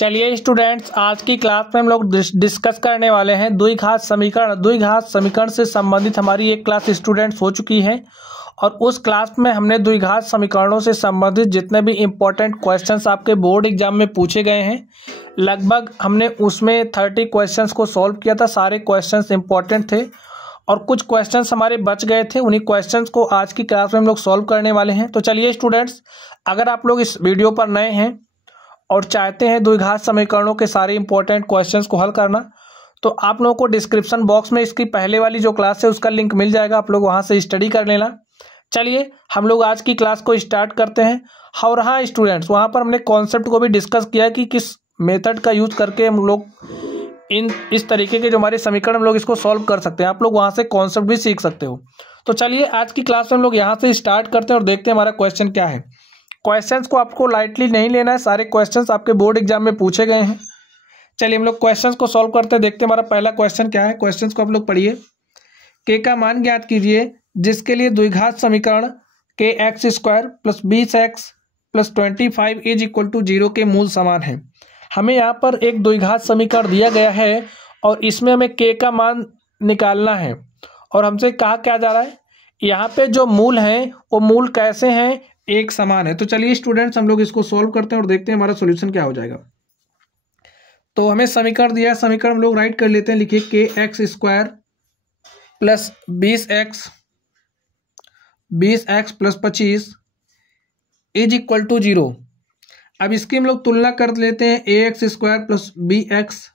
चलिए स्टूडेंट्स, आज की क्लास में हम लोग डिस्कस करने वाले हैं द्विघात समीकरण। द्विघात समीकरण से संबंधित हमारी एक क्लास स्टूडेंट्स हो चुकी है और उस क्लास में हमने द्विघात समीकरणों से संबंधित जितने भी इम्पोर्टेंट क्वेश्चंस आपके बोर्ड एग्जाम में पूछे गए हैं, लगभग हमने उसमें 30 क्वेश्चंस को सॉल्व किया था। सारे क्वेश्चंस इंपॉर्टेंट थे और कुछ क्वेश्चंस हमारे बच गए थे। उन्हीं क्वेश्चंस को आज की क्लास में हम लोग सॉल्व करने वाले हैं। तो चलिए स्टूडेंट्स, अगर आप लोग इस वीडियो पर नए हैं और चाहते हैं द्विघात समीकरणों के सारे इंपॉर्टेंट क्वेश्चंस को हल करना, तो आप लोगों को डिस्क्रिप्शन बॉक्स में इसकी पहले वाली जो क्लास है उसका लिंक मिल जाएगा, आप लोग वहां से स्टडी कर लेना। चलिए हम लोग आज की क्लास को स्टार्ट करते हैं। और हाँ स्टूडेंट्स, वहाँ पर हमने कॉन्सेप्ट को भी डिस्कस किया कि किस मेथड का यूज करके हम लोग इस तरीके के जो हमारे समीकरण हम लोग इसको सॉल्व कर सकते हैं। आप लोग वहाँ से कॉन्सेप्ट भी सीख सकते हो। तो चलिए आज की क्लास में हम लोग यहाँ से स्टार्ट करते हैं और देखते हैं हमारा क्वेश्चन क्या है। क्वेश्चंस को आपको लाइटली नहीं लेना है, सारे क्वेश्चंस आपके बोर्ड एग्जाम में पूछे गए हैं। चलिए हम लोग क्वेश्चंस को सॉल्व करते हैं, देखते हैं हमारा पहला क्वेश्चन क्या है। क्वेश्चंस को आप लोग पढ़िए। के का मान ज्ञात कीजिए जिसके लिए द्विघात समीकरण के x square plus 20x plus 25 is equal to 0 के मूल समान है। हमें यहाँ पर एक द्विघात समीकरण दिया गया है और इसमें हमें के का मान निकालना है और हमसे कहा क्या जा रहा है, यहाँ पे जो मूल हैं वो मूल कैसे हैं, एक समान है। तो चलिए स्टूडेंट्स हम लोग इसको सॉल्व करते हैं और देखते हैं हमारा सॉल्यूशन क्या हो जाएगा। तो हमें समीकरण दिया है, समीकरण हम लोग राइट कर लेते हैं। लिखिए के x square plus 20x plus 25 is equal to 0। अब इसकी हम लोग तुलना कर लेते हैं A X square plus B x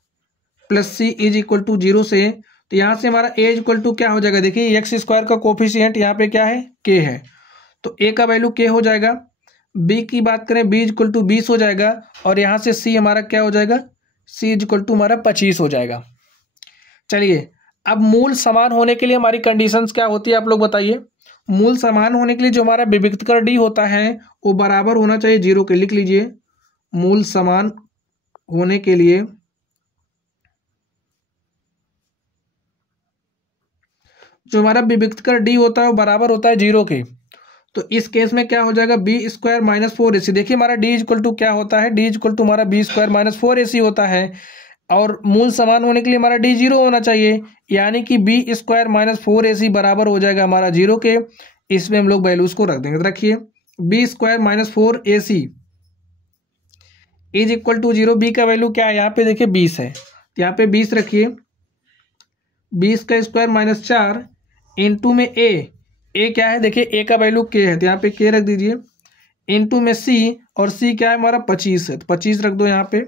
plus C is equal to 0 से। तो यहाँ से हमारा ए इक्वल टू क्या हो जाएगा, देखिए एक्स स्क्वायर का कोफिशिएंट यहाँ पे क्या है, के है, तो ए का वैल्यू के हो जाएगा। बी की बात करें, बी इक्वल टू 20 हो जाएगा और यहाँ से सी हमारा क्या हो जाएगा, सी इक्वल टू हमारा 25 हो जाएगा। चलिए अब मूल समान होने के लिए हमारी कंडीशंस क्या होती है, आप लोग बताइए। मूल समान होने के लिए जो हमारा विभक्तकर डी होता है वो बराबर होना चाहिए 0 के। लिख लीजिए, मूल समान होने के लिए जो हमारा विभक्तकर डी होता है वो बराबर होता है 0 के। तो इस केस में क्या हो जाएगा, बी स्क्वायर माइनस 4ac। देखिए हमारा डी इक्वल टू क्या होता है, डी इक्वल टू हमारा बी स्क्वायर माइनस 4ac होता है और मूल समान होने के लिए हमारा डी 0 होना चाहिए, यानी कि बी स्क्वायर माइनस 4ac बराबर हो जाएगा हमारा 0 के। इसमें हम लोग वैल्यूज को रख देंगे। तो रखिए b square minus 4ac is equal to 0। B का वैल्यू क्या है, यहाँ पे देखिए 20 है, तो यहाँ पे 20 रखिए। 20 का स्क्वायर माइनस 4 इंटू में ए क्या है, देखिए ए का वैल्यू के है, तो यहाँ पे के रख दीजिए, इंटू में सी, और सी क्या है हमारा 25 है, तो 25 रख दो यहाँ पे।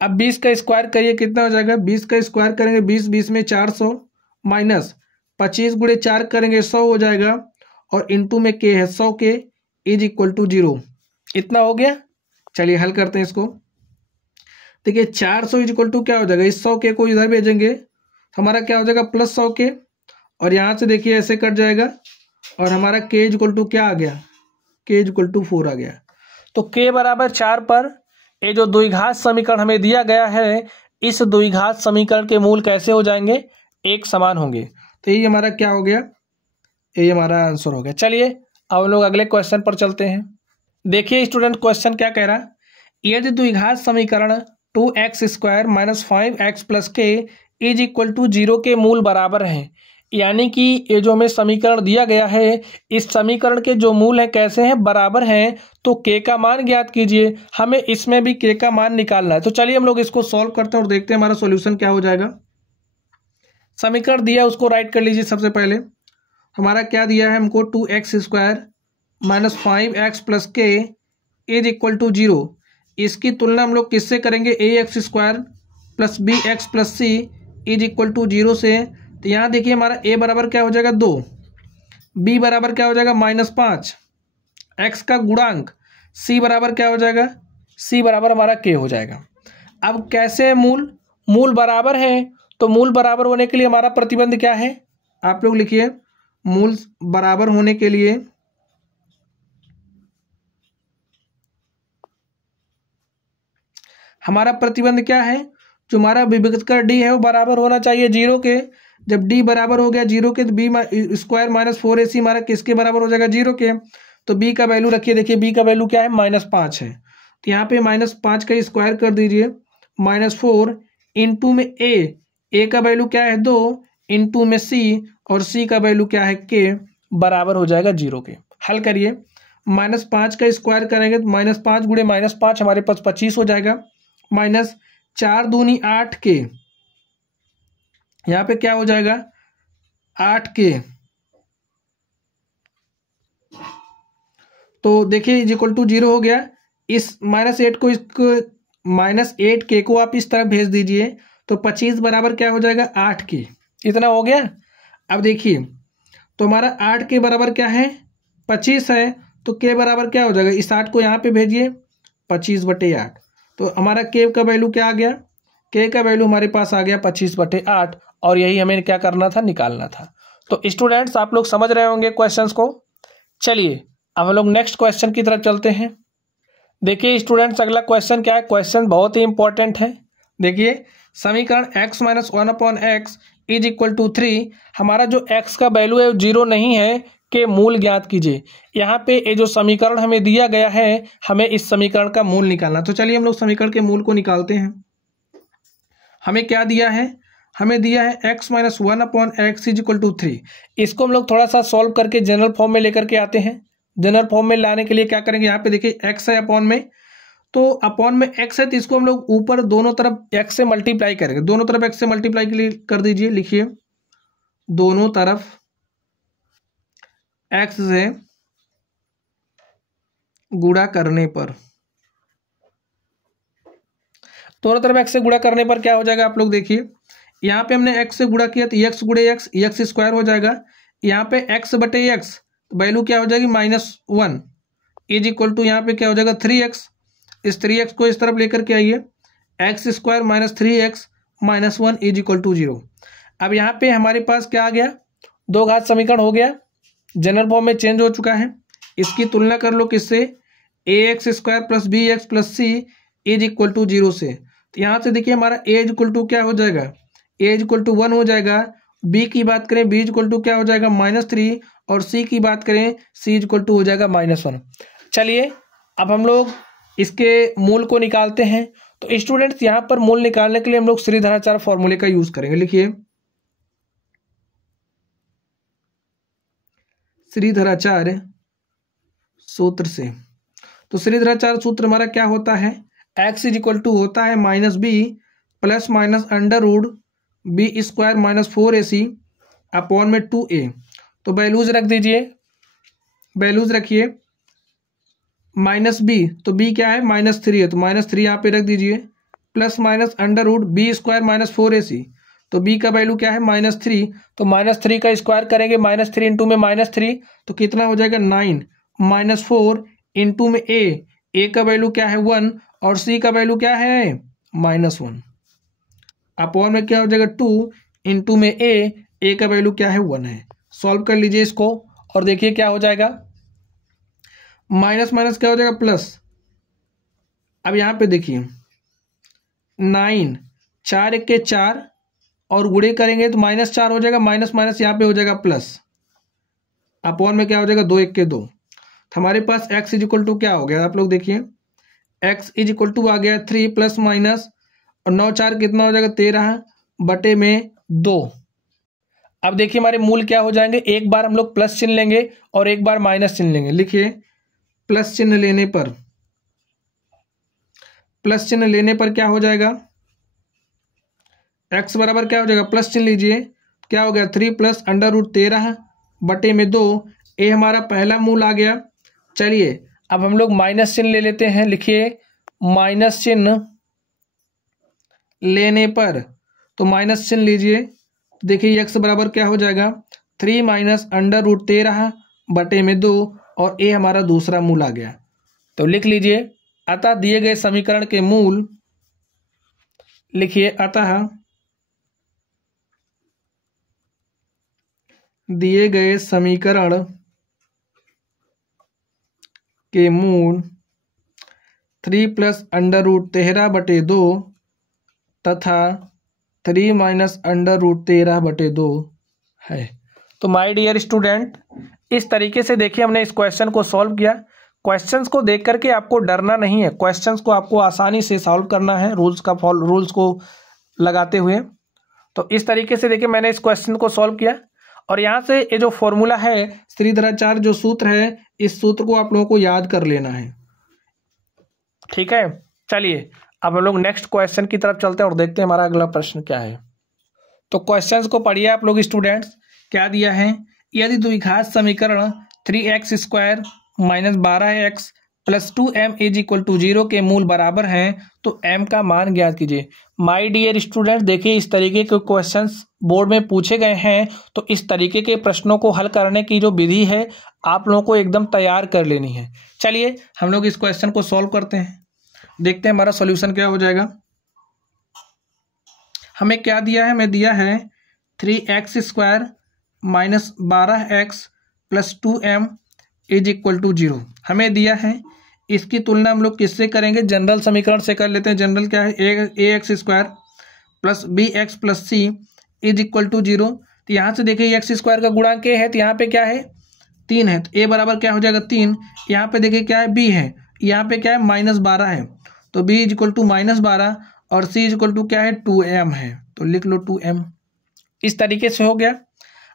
अब 20 का स्क्वायर करिए, कितना हो जाएगा, 20 का स्क्वायर करेंगे 20 में 400 माइनस 25 गुणे 4 करेंगे 100 हो जाएगा और इंटू में के है 100 के इज इक्वल टू 0। इतना हो गया। चलिए हल करते हैं इसको। देखिए 400 इज इक्वल टू क्या हो जाएगा, इस 100 के को इधर भेजेंगे हमारा क्या हो जाएगा प्लस 100 के, और यहाँ से देखिए ऐसे कट जाएगा और हमारा के इज इक्वल टू क्या आ गया, के इज इक्वल टू 4 आ गया। तो के बराबर 4 पर ये जो द्विघात समीकरण हमें दिया गया है, इस द्विघात समीकरण के मूल कैसे हो जाएंगे, एक समान होंगे। तो ये हमारा क्या हो गया, ये हमारा आंसर हो गया। चलिए अब हम लोग अगले क्वेश्चन पर चलते हैं। देखिए स्टूडेंट क्वेश्चन क्या कह रहा है, यदि द्विघात समीकरण 2x square minus 5x plus K is equal to 0 के मूल बराबर हैं, यानी कि ये जो हमें समीकरण दिया गया है, इस समीकरण के जो मूल हैं कैसे हैं, बराबर हैं, तो के का मान ज्ञात कीजिए। हमें इसमें भी के का मान निकालना है। तो चलिए हम लोग इसको सॉल्व करते हैं और देखते हैं हमारा सॉल्यूशन क्या हो जाएगा। समीकरण दिया उसको राइट कर लीजिए। सबसे पहले हमारा क्या दिया है हमको, 2x square minus 5x plus K is equal to 0। इसकी तुलना हम लोग किससे करेंगे, A X square plus B x plus C is equal to 0 से। तो यहाँ देखिए हमारा a बराबर क्या हो जाएगा 2, b बराबर क्या हो जाएगा -5, x का गुणांक c बराबर क्या हो जाएगा, c बराबर हमारा k हो जाएगा। अब कैसे मूल बराबर है, तो मूल बराबर होने के लिए हमारा प्रतिबंध क्या है, आप लोग लिखिए, मूल बराबर होने के लिए हमारा प्रतिबंध क्या है, जो हमारा विभक्तकर डी है वो बराबर होना चाहिए 0 के। जब डी बराबर हो गया 0 के तो बी स्क्वायर माइनस 4ac हमारा किसके बराबर हो जाएगा, 0 के। तो बी का वैल्यू रखिए, देखिए बी का वैल्यू क्या है, -5 है। तो यहाँ पे -5 का स्क्वायर कर दीजिए, -4 इंटू में ए का वैल्यू क्या है 2, इंटू में सी, और सी का वैल्यू क्या है के, बराबर हो जाएगा 0 के। हल करिए, -5 का स्क्वायर करेंगे तो -5 गुणे -5 हमारे पास 25 हो जाएगा, -4 दूनी 8 के, यहाँ पे क्या हो जाएगा 8 के। तो देखिए इज इक्वल टू 0 हो गया। इस -8 को -8 के को आप इस तरफ भेज दीजिए तो 25 बराबर क्या हो जाएगा 8 के। इतना हो गया। अब देखिए तो हमारा 8 के बराबर क्या है 25 है, तो के बराबर क्या हो जाएगा, इस 8 को यहाँ पे भेजिए 25/8, तो हमारा के का वैल्यू क्या आ गया, के का वैल्यू हमारे पास आ गया 25/8, और यही हमें क्या करना था, निकालना था। तो स्टूडेंट्स आप लोग समझ रहे होंगे क्वेश्चंस को। चलिए अब हम लोग नेक्स्ट क्वेश्चन की तरफ चलते हैं। देखिए स्टूडेंट्स अगला क्वेश्चन क्या है, क्वेश्चन बहुत ही इंपॉर्टेंट है। देखिए समीकरण x - 1/x is equal to 3, हमारा जो x का वैल्यू है 0 नहीं है, के मूल ज्ञात कीजिए। यहाँ पे ये जो समीकरण हमें दिया गया है, हमें इस समीकरण का मूल निकालना। तो चलिए हम लोग समीकरण के मूल को निकालते हैं। हमें क्या दिया है, हमें दिया है x - 1/x is equal to 3। इसको हम लोग थोड़ा सा सॉल्व करके जनरल फॉर्म में लेकर के आते हैं। जनरल फॉर्म में लाने के लिए क्या करेंगे, यहाँ पे देखिए x है अपॉन में, तो अपॉन में x है तो इसको हम लोग ऊपर दोनों तरफ x से मल्टीप्लाई करेंगे। दोनों तरफ x से मल्टीप्लाई के लिए कर दीजिए, लिखिए दोनों तरफ x से गुणा करने पर, दोनों तरफ x से गुणा करने पर क्या हो जाएगा, आप लोग देखिए यहाँ पे हमने x से गुणा किया तो x गुणे x स्क्वायर हो जाएगा। यहाँ पे x/x वैल्यू क्या हो जाएगी -1 इज इक्वल टू यहाँ पे क्या हो जाएगा 3x। इस 3x को इस तरफ लेकर के आइए, x square -3x - 1 is equal to 0। अब यहाँ पे हमारे पास क्या आ गया, 2 घात समीकरण हो गया, जनरल फॉर्म में चेंज हो चुका है। इसकी तुलना कर लो किससे, ax square plus bx plus c is equal to 0 से। तो यहाँ से देखिए हमारा a इज इक्वल टू क्या हो जाएगा, a इज इक्वल टू 1 हो जाएगा। b की बात करें b इज इक्वल टू क्या हो जाएगा -3, और c की बात करें c इज इक्वल टू हो जाएगा -1। चलिए अब हम लोग इसके मूल को निकालते हैं। तो स्टूडेंट्स यहाँ पर मूल निकालने के लिए हम लोग श्रीधराचार्य फॉर्मूले का यूज करेंगे। लिखिए श्रीधराचार्य सूत्र से। तो श्रीधराचार्य सूत्र हमारा क्या होता है, x इज इक्वल टू होता है -b plus minus √b square -4ac upon में 2a। तो वैल्यूज रख दीजिए, वैल्यूज रखिए -b, तो b क्या है -3 है, तो -3 यहाँ पे रख दीजिए, plus minus √b square -4ac, तो b का वैल्यू क्या है -3, तो -3 का स्क्वायर करेंगे, -3 इंटू में -3 तो कितना हो जाएगा 9, -4 इंटू में a का वैल्यू क्या है 1 और c का वैल्यू क्या है -1, अपॉन में क्या हो जाएगा 2 इंटू में a का वैल्यू क्या है 1 है। सॉल्व कर लीजिए इसको और देखिए क्या हो जाएगा, माइनस माइनस क्या हो जाएगा प्लस। अब यहाँ पे देखिए 9 4 1 के 4 और गुणे करेंगे तो -4 हो जाएगा, माइनस माइनस यहाँ पे हो जाएगा प्लस, अपॉन में क्या हो जाएगा 2 1 के 2। तो हमारे पास x इज इक्वल टू क्या हो गया, आप लोग देखिए x इज इक्वल टू आ गया 3 प्लस माइनस और 9 4 कितना हो जाएगा 13/2। अब देखिए हमारे मूल क्या हो जाएंगे, एक बार हम लोग प्लस चिन्ह लेंगे और एक बार माइनस चिन्ह लेंगे। लिखिए प्लस चिन्ह लेने पर, प्लस चिन्ह लेने पर क्या हो जाएगा, x बराबर क्या हो जाएगा, प्लस चिन्ह लीजिए, क्या हो गया 3 प्लस √13/2। ये हमारा पहला मूल आ गया। चलिए अब हम लोग माइनस चिन्ह ले लेते हैं। लिखिए माइनस चिन्ह लेने पर, तो माइनस चिन्ह लीजिए, देखिए x बराबर क्या हो जाएगा 3 माइनस √13/2 और a हमारा दूसरा मूल आ गया। तो लिख लीजिए अतः दिए गए समीकरण के मूल, लिखिए अतः दिए गए समीकरण के मूल 3 प्लस √13/2 तथा 3 माइनस √13/2 है। तो माय डियर स्टूडेंट, इस तरीके से देखिए हमने इस क्वेश्चन को सॉल्व किया। क्वेश्चंस को देख करके आपको डरना नहीं है, क्वेश्चंस को आपको आसानी से सॉल्व करना है रूल्स को लगाते हुए। तो इस तरीके से देखिए मैंने इस क्वेश्चन को सॉल्व किया, और यहाँ से ये जो फॉर्मूला है श्रीधराचार्य जो सूत्र है, इस सूत्र को आप लोगों को याद कर लेना है। ठीक है, चलिए अब हम लोग नेक्स्ट क्वेश्चन की तरफ चलते हैं और देखते हैं हमारा अगला प्रश्न क्या है। तो क्वेश्चंस को पढ़िए आप लोग स्टूडेंट्स। क्या दिया है, यदि द्विघात समीकरण 3x² - 12x + 2m = 0 के मूल बराबर हैं तो m का मान ज्ञात कीजिए। माय डियर स्टूडेंट, देखिए इस तरीके के क्वेश्चंस बोर्ड में पूछे गए हैं, तो इस तरीके के प्रश्नों को हल करने की जो विधि है आप लोगों को एकदम तैयार कर लेनी है। चलिए हम लोग इस क्वेश्चन को सॉल्व करते हैं, देखते हैं हमारा सॉल्यूशन क्या हो जाएगा। हमें क्या दिया है, हमें दिया है 3x² - 12x + 2m = 0 हमें दिया है। इसकी तुलना हम लोग किससे करेंगे, जनरल समीकरण से कर लेते हैं। जनरल क्या है, ax² + bx + c = 0। तो यहाँ से देखिए x² का गुणांक a है, तो यहाँ पे क्या है 3 है, तो a बराबर क्या हो जाएगा 3। यहाँ पे देखिए क्या है b है, यहाँ पे क्या है -12 है, तो b = -12 और c = क्या है 2m है, तो लिख लो 2m। इस तरीके से हो गया।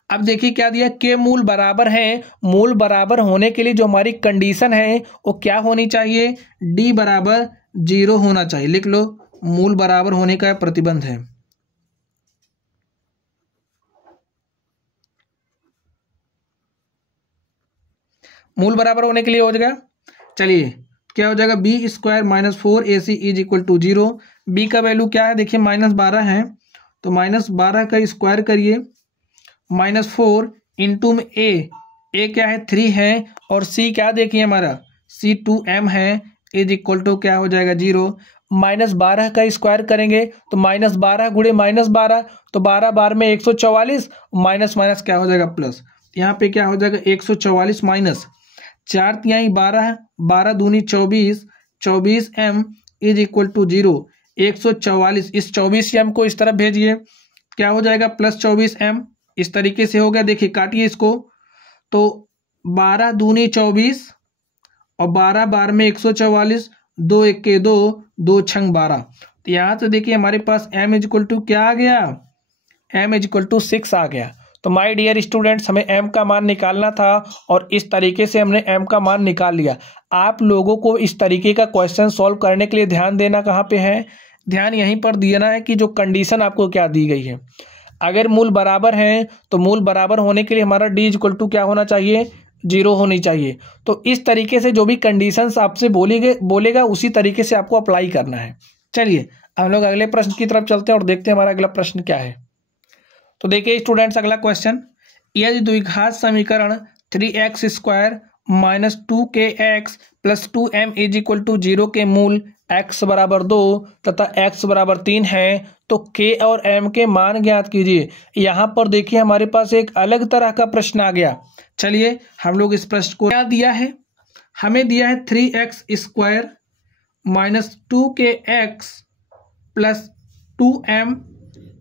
अब देखिए क्या दिया, के मूल बराबर है। मूल बराबर होने के लिए जो हमारी कंडीशन है वो क्या होनी चाहिए, d = 0 होना चाहिए। लिख लो, मूल बराबर होने का प्रतिबंध है। मूल बराबर होने के लिए हो जाएगा, चलिए क्या हो जाएगा, b² - 4ac = 0। b का वैल्यू क्या है, देखिए -12 है, तो -12 का स्क्वायर करिए, -4 इंटू में a क्या है 3 है, और c क्या देखिए हमारा c 2m है, = क्या हो जाएगा 0। -12 का स्क्वायर करेंगे तो -12 गुणे -12, तो 12 बार में 144, माइनस माइनस क्या हो जाएगा प्लस। यहाँ पे क्या हो जाएगा 144 माइनस 4 तिहाई 12, 12 दूनी 24, 24m = 0। 144, इस 24m को इस तरफ भेजिए, क्या हो जाएगा +24m। इस तरीके से हो गया, देखिए काटिए इसको, तो 12 दूनी 24 और 12 बार में 144, 2 1 के 2, 2 छंग 12। तो यहाँ से देखिए हमारे पास m = क्या आ गया, m = 6 आ गया। तो माय डियर स्टूडेंट्स, हमें m का मान निकालना था और इस तरीके से हमने m का मान निकाल लिया। आप लोगों को इस तरीके का क्वेश्चन सॉल्व करने के लिए ध्यान देना कहाँ पे है, ध्यान यहीं पर देना है कि जो कंडीशन आपको क्या दी गई है। अगर मूल बराबर हैं तो मूल बराबर होने के लिए हमारा d = क्या होना चाहिए, 0 होनी चाहिए। तो इस तरीके से जो भी कंडीशंस आपसे बोलेगा उसी तरीके से आपको अप्लाई करना है। चलिए हम लोग अगले प्रश्न की तरफ चलते हैं और देखते हैं हमारा अगला प्रश्न क्या है। तो देखिए स्टूडेंट्स, अगला क्वेश्चन, यदि द्विघात समीकरण 3x² - 2kx + 2m = 0 के मूल x = 2 तथा x = 3 है तो k और m के मान ज्ञात कीजिए। यहाँ पर देखिए हमारे पास एक अलग तरह का प्रश्न आ गया। चलिए हम लोग इस प्रश्न को क्या दिया है, हमें दिया है 3x² - 2kx + 2m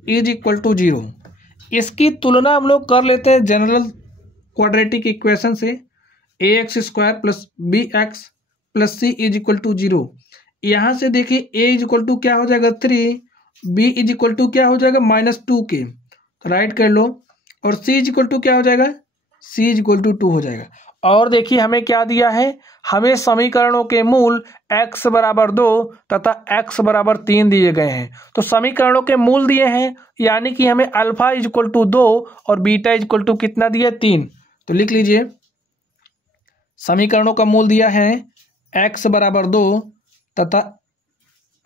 = 0। इसकी तुलना हम लोग कर लेते हैं जनरल क्वाड्रेटिक इक्वेशन से, ax² + bx + c = 0। यहाँ से देखिए a = क्या हो जाएगा 3, b = क्या हो जाएगा -2k, राइट कर लो, और c = क्या हो जाएगा, c = 2 हो जाएगा। और देखिए हमें क्या दिया है, हमें समीकरणों के मूल x = 2 तथा x = 3 दिए गए हैं। तो समीकरणों के मूल दिए हैं, यानी कि हमें अल्फा = 2 और बीटा = कितना दिया 3। तो लिख लीजिए, समीकरणों का मूल दिया है x = 2 तथा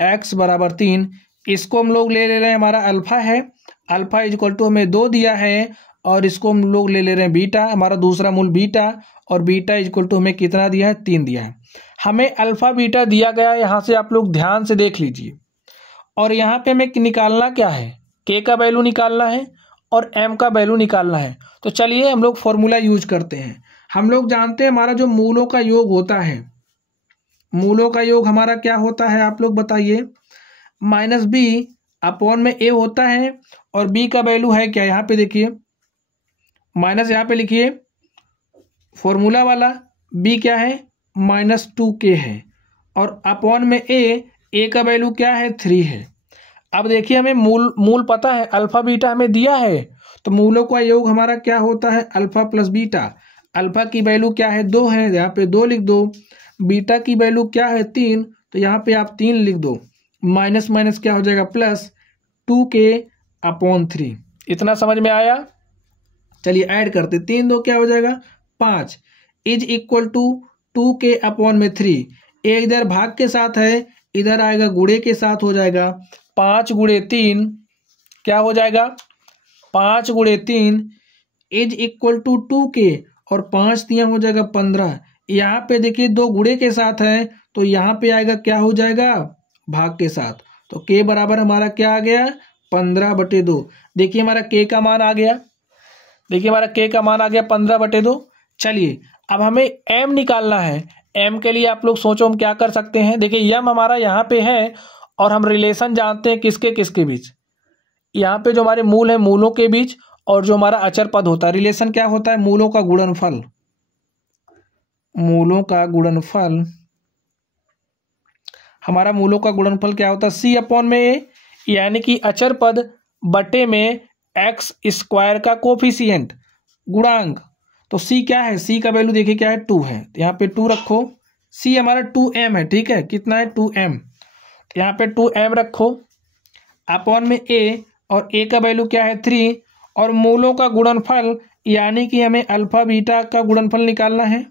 x = 3। इसको हम लोग ले रहे हैं, हमारा अल्फा है, अल्फा = हमें 2 दिया है, और इसको हम लोग ले रहे हैं बीटा, हमारा दूसरा मूल बीटा, और बीटा = हमें कितना दिया है 3 दिया है। हमें अल्फा बीटा दिया गया है, यहाँ से आप लोग ध्यान से देख लीजिए। और यहाँ पे हमें निकालना क्या है, k का वैल्यू निकालना है और m का वैल्यू निकालना है। तो चलिए हम लोग फॉर्मूला यूज करते हैं। हम लोग जानते हैं हमारा जो मूलों का योग होता है, मूलों का योग हमारा क्या होता है आप लोग बताइए, -b/a होता है, और b का वैल्यू है क्या, यहाँ पे देखिए माइनस, यहाँ पे लिखिए फॉर्मूला वाला b क्या है -2k है और अपॉन में ए का वैल्यू क्या है 3 है। अब देखिए हमें मूल पता है, अल्फा बीटा हमें दिया है, तो मूलों का योग हमारा क्या होता है अल्फा प्लस बीटा। अल्फा की वैल्यू क्या है 2 है, यहाँ पे 2 लिख दो। बीटा की वैल्यू क्या है 3, तो यहाँ पे आप 3 लिख दो। माइनस माइनस क्या हो जाएगा प्लस 2k/3। इतना समझ में आया। चलिए ऐड करते, 3 2 क्या हो जाएगा 5 इज इक्वल टू 2k/3। ए इधर भाग के साथ है, इधर आएगा गुणे के साथ हो जाएगा। 5 × 3 क्या हो जाएगा 5 × 3 इज इक्वल टू 2k और 5 दिया हो जाएगा 15। यहाँ पे देखिए 2 गुणे के साथ है, तो यहाँ पे आएगा क्या हो जाएगा भाग के साथ, तो k बराबर हमारा क्या आ गया 15/2। देखिए हमारा k का मान आ गया, देखिए हमारा k का मान आ गया 15/2। चलिए अब हमें m निकालना है। m के लिए आप लोग सोचो हम क्या कर सकते हैं। देखिए m हमारा यहाँ पे है और हम रिलेशन जानते हैं किसके किसके बीच, यहाँ पे जो हमारे मूल है मूलों के बीच, और जो हमारा अचर पद होता है रिलेशन क्या होता है मूलों का गुणनफल। मूलों का गुणनफल, हमारा मूलों का गुणनफल क्या होता है c/a, यानी कि अचर पद बटे में x² का कोफिशिएंट गुणांक। तो c क्या है, c का वैल्यू देखिए क्या है 2 है, तो यहाँ पे 2 रखो। c हमारा 2m है, ठीक है, कितना है 2m, यहाँ पे 2m रखो अपॉन में a, और a का वैल्यू क्या है 3, और मूलों का गुणनफल यानी कि हमें अल्फा बीटा का गुणनफल निकालना है।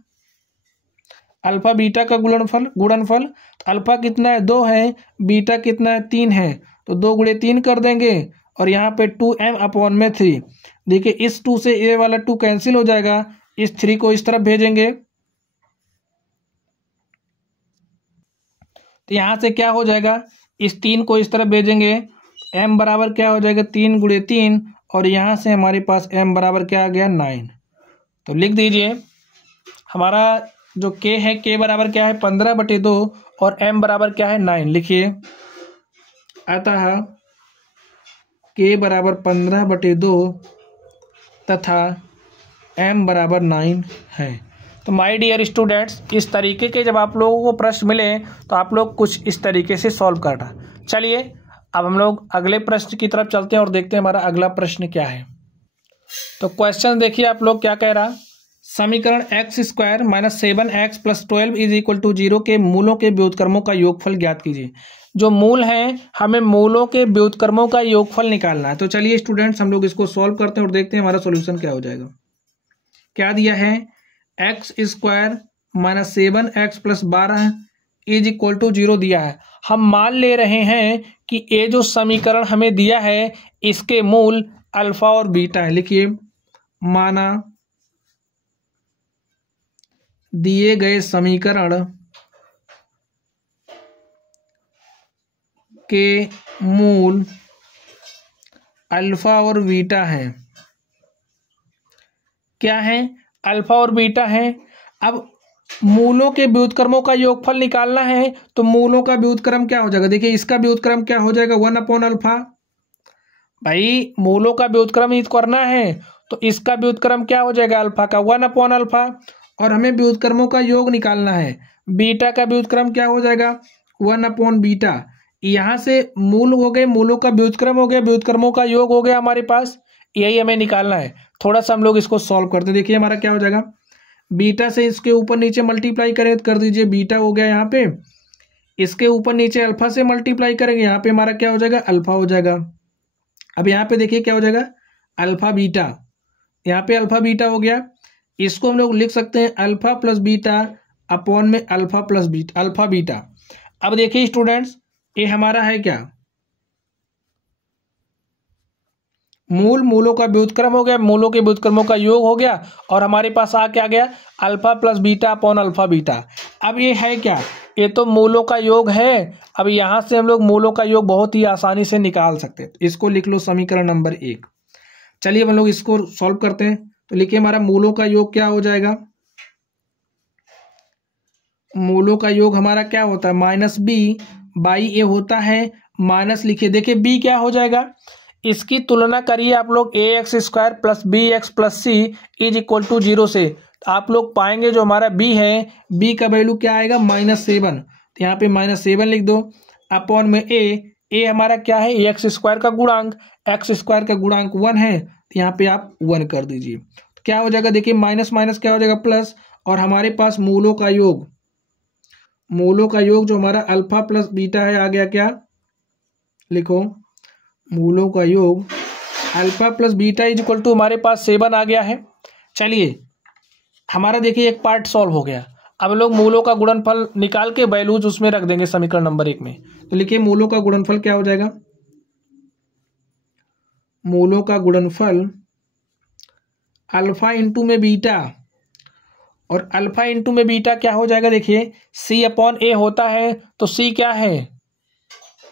अल्फा बीटा का गुणनफल अल्फा कितना है 2 है, बीटा कितना है 3 है, तो 2 × 3 कर देंगे, और यहाँ पे 2m/3। देखिए इस 2 से ये वाला 2 कैंसिल हो जाएगा, इस 3 को इस तरफ भेजेंगे, तो यहाँ से क्या हो जाएगा इस 3 को इस तरफ भेजेंगे, m बराबर क्या हो जाएगा 3 × 3, और यहाँ से हमारे पास m बराबर क्या आ गया 9। तो लिख दीजिए हमारा जो k है, k बराबर क्या है 15/2 और m बराबर क्या है 9। लिखिए अतः k बराबर 15/2 तथा m बराबर 9 है। तो माय डियर स्टूडेंट्स, इस तरीके के जब आप लोगों को प्रश्न मिले तो आप लोग कुछ इस तरीके से सॉल्व करना। चलिए अब हम लोग अगले प्रश्न की तरफ चलते हैं और देखते हैं हमारा अगला प्रश्न क्या है। तो क्वेश्चन देखिए आप लोग क्या कह रहा, समीकरण x² - 7x + 12 = 0 के मूलों के व्युत्क्रमों का योगफल ज्ञात कीजिए। जो मूल हैं हमें मूलों के व्युत्क्रमों का योगफल निकालना है। तो चलिए स्टूडेंट्स हम लोग इसको सॉल्व करते हैं और देखते हैं हमारा सॉल्यूशन क्या हो जाएगा। क्या दिया है x² - 7x + 12 = 0 दिया है। हम मान ले रहे हैं कि ये जो समीकरण हमें दिया है इसके मूल अल्फा और बीटा है। लिखिए माना दिए गए समीकरण के मूल अल्फा और बीटा है। क्या है अल्फा और बीटा है। अब मूलों के व्युत्क्रमों का योगफल निकालना है, तो मूलों का व्युत्क्रम क्या हो जाएगा, देखिए इसका व्युत्क्रम क्या हो जाएगा 1/अल्फा। भाई मूलों का व्युत्क्रम ही करना है, तो इसका व्युत्क्रम क्या हो जाएगा अल्फा का 1/अल्फा, और हमें व्युत्क्रमों का योग निकालना है। बीटा का व्युत्क्रम क्या हो जाएगा 1/बीटा। यहाँ से मूल हो गए, मूलों का व्युत्क्रम हो गया, व्युत्क्रमों का योग हो गया हमारे पास, यही हमें निकालना है। थोड़ा सा हम लोग इसको सॉल्व करते, देखिए हमारा क्या हो जाएगा, बीटा से इसके ऊपर नीचे मल्टीप्लाई करें तो कर दीजिए, बीटा हो गया यहाँ पे, इसके ऊपर नीचे अल्फा से मल्टीप्लाई करेंगे, यहाँ पे हमारा क्या हो जाएगा अल्फा हो जाएगा। अब यहाँ पे देखिए क्या हो जाएगा अल्फा बीटा, यहाँ पे अल्फा बीटा हो गया। इसको हम लोग लिख सकते हैं अल्फा प्लस बीटा अपॉन में alpha plus beta, alpha beta. अब देखिए स्टूडेंट्स ये हमारा है क्या मूलों का व्युत्क्रम हो गया, मूलों के व्युत्क्रमों का योग हो गया, और हमारे पास आ क्या गया alpha plus beta upon alpha beta. अब ये है क्या, ये तो मूलों का योग है। अब यहाँ से हम लोग मूलों का योग बहुत ही आसानी से निकाल सकते हैं। इसको लिख लो समीकरण नंबर 1। चलिए हम लोग इसको सॉल्व करते हैं। तो लिखिए हमारा मूलों का योग क्या हो जाएगा, मूलों का योग हमारा क्या होता है -b/a होता है, माइनस लिखिए, देखिए b क्या हो जाएगा, इसकी तुलना करिए आप लोग ax² + bx + c = 0 से। आप लोग पाएंगे जो हमारा बी है, बी का वैल्यू क्या आएगा -7, तो यहाँ पे -7 लिख दो अपॉन में ए हमारा क्या है एक्स स्क्वायर का गुणांक, एक्स स्क्वायर का गुणांक 1 है, तो यहाँ पे आप 1 कर दीजिए। तो क्या हो जाएगा देखिए माइनस माइनस क्या हो जाएगा प्लस, और हमारे पास मूलों का योग जो हमारा अल्फा प्लस बीटा है आ गया, क्या लिखो मूलों का योग alpha plus beta is equal to हमारे पास 7 आ गया है। चलिए हमारा देखिए एक पार्ट सॉल्व हो गया। अब लोग मूलों का गुणनफल निकाल के वैल्यूज उसमें रख देंगे समीकरण नंबर 1 में। तो लिखिए मूलों का गुणनफल क्या हो जाएगा, मूलों का गुणनफल अल्फा इंटू में बीटा, और अल्फा इंटू में बीटा क्या हो जाएगा देखिए सी अपॉन ए होता है, तो सी क्या है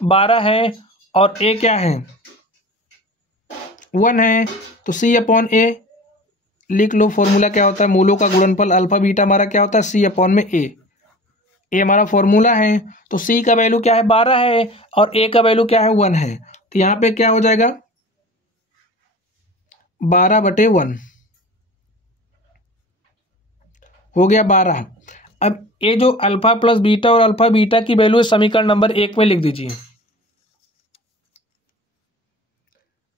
12 है और ए क्या है 1 है, तो सी अपॉन ए लिख लो। फॉर्मूला क्या होता है मूलों का गुणनफल अल्फा बीटा हमारा क्या होता है सी अपॉन में ए हमारा फॉर्मूला है। तो सी का वैल्यू क्या है 12 है और ए का वैल्यू क्या है 1 है, तो यहाँ पे क्या हो जाएगा 12/1 हो गया 12। अब ये जो अल्फा प्लस बीटा और अल्फा बीटा की वैल्यू समीकरण नंबर 1 में लिख दीजिए।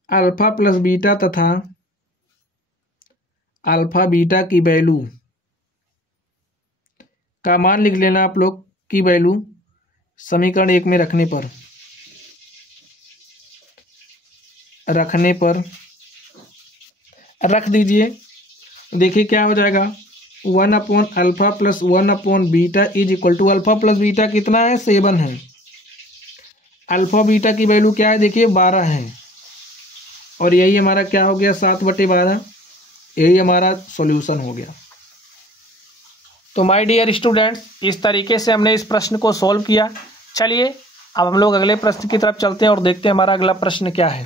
अल्फा प्लस बीटा तथा अल्फा बीटा की वैल्यू का मान लिख लेना आप लोग की वैल्यू समीकरण 1 में रखने पर रख दीजिए। देखिए क्या हो जाएगा 1 upon alpha plus 1 upon beta is equal to alpha plus beta कितना है 7 है, अल्फा बीटा की वैल्यू क्या है देखिए 12 है, और यही हमारा क्या हो गया 7/12, यही हमारा सॉल्यूशन हो गया। तो माय डियर स्टूडेंट्स इस तरीके से हमने इस प्रश्न को सॉल्व किया। चलिए अब हम लोग अगले प्रश्न की तरफ चलते हैं और देखते हैं हमारा अगला प्रश्न क्या है।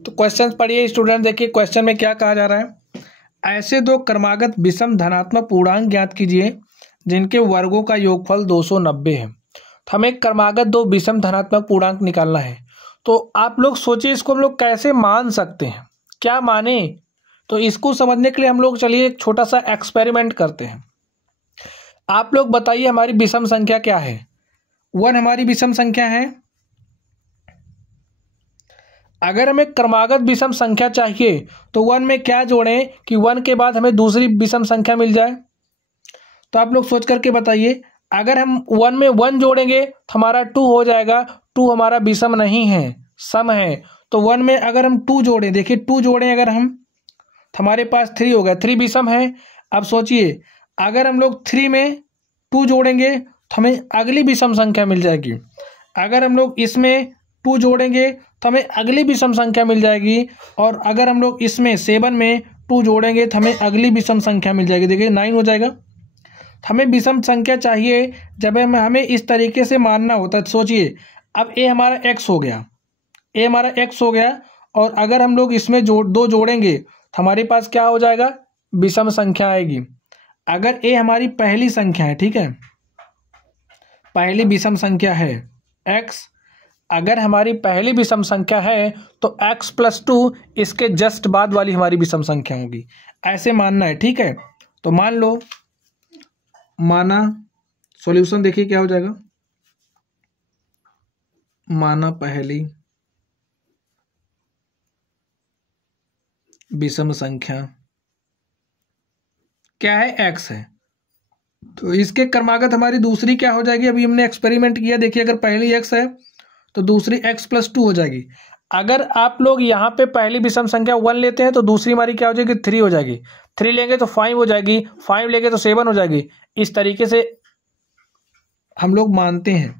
तो क्वेश्चन पढ़िए स्टूडेंट, देखिए क्वेश्चन में क्या कहा जा रहा है। ऐसे दो क्रमागत विषम धनात्मक पूर्णांक ज्ञात कीजिए जिनके वर्गों का योगफल 290 है। तो हमें क्रमागत दो विषम धनात्मक पूर्णांक निकालना है। तो आप लोग सोचिए इसको हम लोग कैसे मान सकते हैं, क्या माने। तो इसको समझने के लिए हम लोग चलिए एक छोटा सा एक्सपेरिमेंट करते हैं। आप लोग बताइए हमारी विषम संख्या क्या है। 1 हमारी विषम संख्या है। अगर हमें क्रमागत विषम संख्या चाहिए तो 1 में क्या जोड़ें कि 1 के बाद हमें दूसरी विषम संख्या मिल जाए। तो आप लोग सोच करके बताइए, अगर हम 1 में 1 जोड़ेंगे तो हमारा 2 हो जाएगा। 2 हमारा विषम नहीं है, सम है। तो 1 में अगर हम 2 जोड़ें, देखिए 2 जोड़ें अगर हम, तो हमारे पास 3 हो गया, 3 विषम है। अब सोचिए अगर हम लोग 3 में 2 जोड़ेंगे तो हमें अगली विषम संख्या मिल जाएगी। अगर हम लोग इसमें 2 जोड़ेंगे तो हमें अगली विषम संख्या मिल जाएगी, और अगर हम लोग इसमें 7 में 2 जोड़ेंगे तो हमें अगली विषम संख्या मिल जाएगी। देखिए 9 हो जाएगा। हमें विषम संख्या चाहिए जब हमें इस तरीके से मानना होता है। सोचिए अब ए हमारा x हो गया, ए हमारा x हो गया, और अगर हम लोग इसमें 2 जोड़ेंगे तो हमारे पास क्या हो जाएगा विषम संख्या आएगी। अगर ए हमारी पहली संख्या है, ठीक है, पहली विषम संख्या है x, अगर हमारी पहली विषम संख्या है तो x + 2 इसके जस्ट बाद वाली हमारी विषम संख्या होगी। ऐसे मानना है, ठीक है। तो मान लो, माना, सॉल्यूशन देखिए क्या हो जाएगा। माना पहली विषम संख्या क्या है x है, तो इसके क्रमागत हमारी दूसरी क्या हो जाएगी। अभी हमने एक्सपेरिमेंट किया, देखिए अगर पहली x है तो दूसरी x + 2 हो जाएगी। अगर आप लोग यहाँ पे पहली विषम संख्या 1 लेते हैं तो दूसरी हमारी क्या हो जाएगी 3 हो जाएगी। 3 लेंगे तो 5 हो जाएगी, 5 लेंगे तो 7 हो जाएगी। इस तरीके से हम लोग मानते हैं।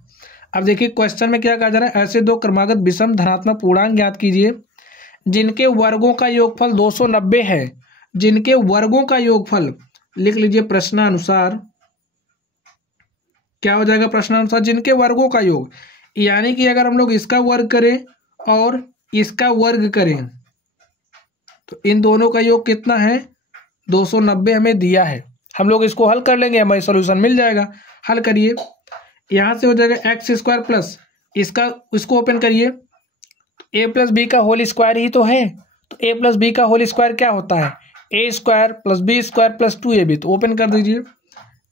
अब देखिए क्वेश्चन में क्या कहा जा रहा है, ऐसे दो क्रमागत विषम धनात्मक पूर्णांक ज्ञात कीजिए जिनके वर्गों का योगफल 290 है। जिनके वर्गों का योगफल लिख लीजिए प्रश्नानुसार, क्या हो जाएगा प्रश्नानुसार जिनके वर्गों का योग, यानी कि अगर हम लोग इसका वर्ग करें और इसका वर्ग करें तो इन दोनों का योग कितना है 290 हमें दिया है। हम लोग इसको हल कर लेंगे, हमें सॉल्यूशन मिल जाएगा। हल करिए, यहाँ से हो जाएगा x² प्लस इसको ओपन करिए, a + b का होल स्क्वायर ही तो है। तो a + b का होल स्क्वायर क्या होता है a square plus b square plus 2ab, तो ओपन कर दीजिए,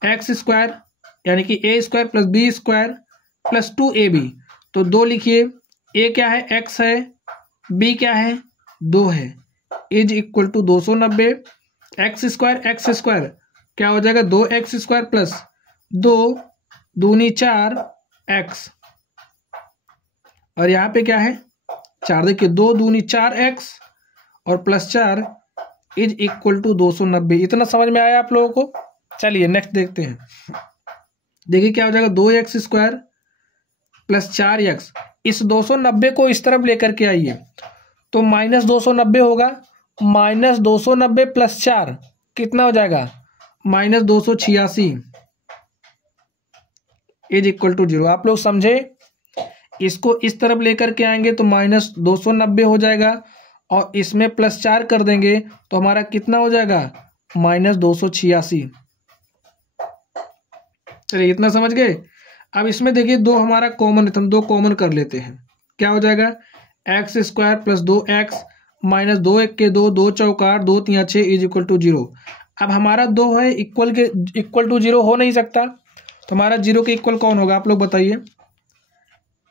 एक्स स्क्वायर यानी कि a square plus b square plus 2ab, तो 2 लिखिए, ए क्या है x है, बी क्या है 2 है, is equal to 290, x square क्या हो जाएगा 2x स्क्वायर प्लस 2 दूनी 4x, और यहाँ पे क्या है 4, देखिए 2 दूनी 4x और प्लस 4 इज इक्वल टू 290। इतना समझ में आया आप लोगों को? चलिए नेक्स्ट देखते हैं। देखिए क्या हो जाएगा 2x स्क्वायर प्लस 4x, इस 290 को इस तरफ लेकर के आइए तो माइनस 290 होगा, माइनस 290 प्लस 4 कितना हो जाएगा माइनस 286 इज इक्वल टू 0। आप लोग समझे? इसको इस तरफ लेकर के आएंगे तो माइनस 290 हो जाएगा और इसमें प्लस 4 कर देंगे तो हमारा कितना हो जाएगा माइनस 286। चलिए इतना समझ गए। अब इसमें देखिए 2 हमारा कॉमन है तो हम 2 कॉमन कर लेते हैं, क्या हो जाएगा x square plus 2x minus 2 1 के 2, 2 चौका 2 3 6 इज इक्वल टू 0। अब हमारा 2 है इक्वल टू 0 हो नहीं सकता, तो हमारा 0 के इक्वल कौन होगा आप लोग बताइए,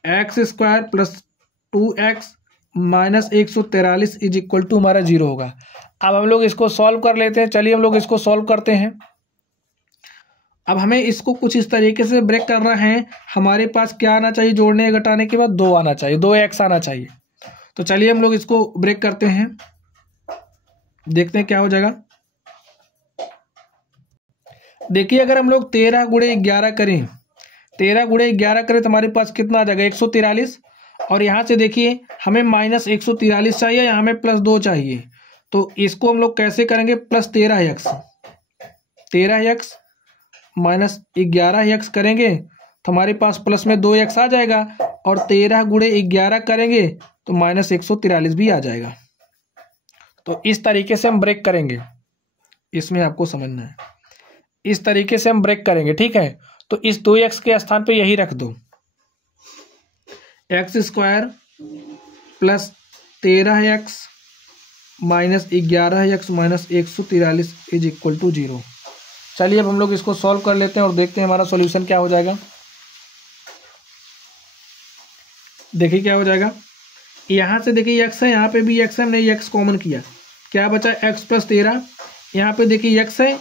x square plus 2x minus 143 is equal to हमारा 0 होगा। अब हम लोग इसको सॉल्व कर लेते हैं। चलिए हम लोग इसको सॉल्व करते हैं। अब हमें इसको कुछ इस तरीके से ब्रेक करना है, हमारे पास क्या आना चाहिए जोड़ने घटाने के बाद 2 आना चाहिए, 2x आना चाहिए। तो चलिए हम लोग इसको ब्रेक करते हैं, देखते हैं क्या हो जाएगा। देखिए अगर हम लोग 13 गुणे 11 करें, 13 गुणे 11 करें तो हमारे पास कितना आ जाएगा 143, और यहाँ से देखिए हमें माइनस 143 चाहिए, यहाँ हमें प्लस 2 चाहिए, तो इसको हम लोग कैसे करेंगे प्लस 13x माइनस 11x करेंगे तो हमारे पास प्लस में 2x आ जाएगा, और 13 गुणे 11 करेंगे तो माइनस 143 भी आ जाएगा। तो इस तरीके से हम ब्रेक करेंगे, इसमें आपको समझना है, इस तरीके से हम ब्रेक करेंगे, ठीक है। तो इस 2x के स्थान पे यही रख दो, x square plus 13x minus 11x minus 143 is equal to 0। चलिए अब हम लोग इसको सॉल्व कर लेते हैं और देखते हैं हमारा सॉल्यूशन क्या हो जाएगा। देखिए क्या हो जाएगा, यहाँ से देखिए x है, यहाँ पे भी x है, हमने x कॉमन किया, क्या बचा x प्लस 13, यहाँ पे देखिए x है,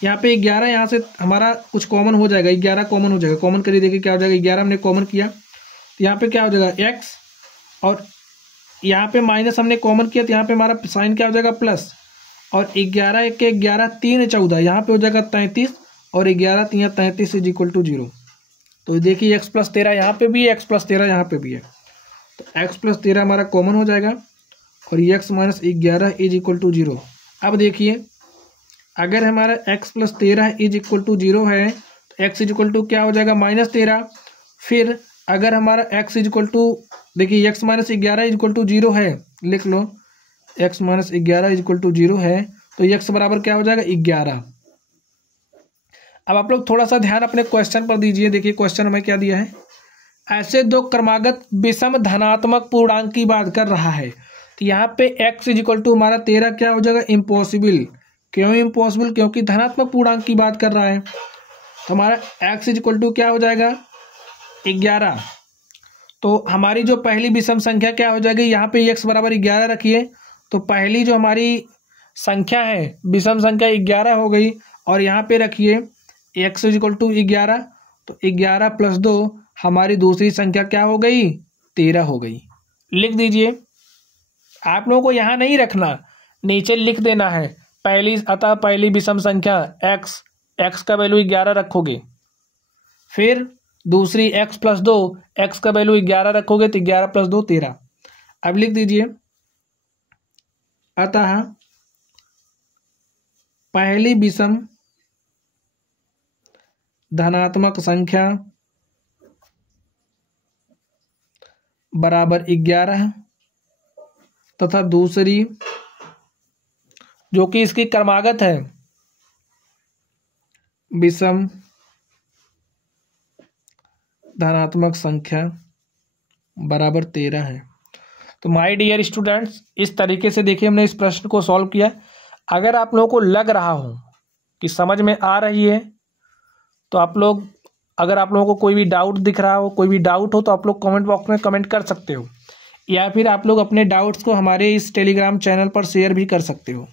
यहाँ पे 11, यहाँ से हमारा कुछ कॉमन हो जाएगा, 11 कॉमन हो जाएगा, कॉमन करिए देखिए क्या हो जाएगा, 11 हमने कॉमन किया तो यहाँ पे क्या हो जाएगा x, और यहाँ पे माइनस हमने कॉमन किया तो यहाँ पे हमारा साइन क्या हो जाएगा प्लस, और 11 1 के 11 3 14, यहाँ पे हो जाएगा 33, और 11 3 33 इज इक्वल टू 0। तो देखिए x प्लस 13 यहाँ पे भी है, x प्लस 13 यहाँ पे भी है, तो x प्लस 13 हमारा कॉमन हो जाएगा, और x minus 11 is equal to 0। अब देखिए अगर हमारा x plus 13 is equal to 0 है तो x इज इक्वल टू क्या हो जाएगा माइनस 13, फिर अगर हमारा x इज इक्वल टू, देखिए x minus 11 is equal to 0 है, लिख लो x minus 11 is equal to 0 है, तो x बराबर क्या हो जाएगा 11। अब आप लोग थोड़ा सा ध्यान अपने क्वेश्चन पर दीजिए, देखिए क्वेश्चन हमें क्या दिया है, ऐसे 2 क्रमागत विषम धनात्मक पूर्णांक की बात कर रहा है, तो यहाँ पे x इज इक्वल टू हमारा 13 क्या हो जाएगा इम्पॉसिबल। क्यों इम्पॉसिबल? क्योंकि धनात्मक पूर्णांक की बात कर रहा है, तो हमारा x इज इक्वल टू क्या हो जाएगा 11। तो हमारी जो पहली विषम संख्या क्या हो जाएगी, यहाँ पे x बराबर 11 रखिए, तो पहली जो हमारी संख्या है विषम संख्या 11 हो गई, और यहाँ पे रखिए x इज इक्वल टू 11, तो 11 प्लस 2 हमारी दूसरी संख्या क्या हो गई 13 हो गई। लिख दीजिए, आप लोगों को यहाँ नहीं रखना, नीचे लिख देना है पहली, अतः पहली विषम संख्या x का वैल्यू 11 रखोगे, फिर दूसरी x प्लस 2, x का वैल्यू 11 रखोगे तो 11 प्लस 2 13। अब लिख दीजिए, अतः पहली विषम धनात्मक संख्या बराबर 11 तथा दूसरी जो कि इसकी क्रमागत है विषम धनात्मक संख्या बराबर 13 है। तो माय डियर स्टूडेंट्स, इस तरीके से देखिए हमने इस प्रश्न को सॉल्व किया। अगर आप लोगों को लग रहा हो कि समझ में आ रही है तो आप लोग, अगर आप लोगों को कोई भी डाउट दिख रहा हो, कोई भी डाउट हो, तो आप लोग कमेंट बॉक्स में कमेंट कर सकते हो, या फिर आप लोग अपने डाउट्स को हमारे इस टेलीग्राम चैनल पर शेयर भी कर सकते हो।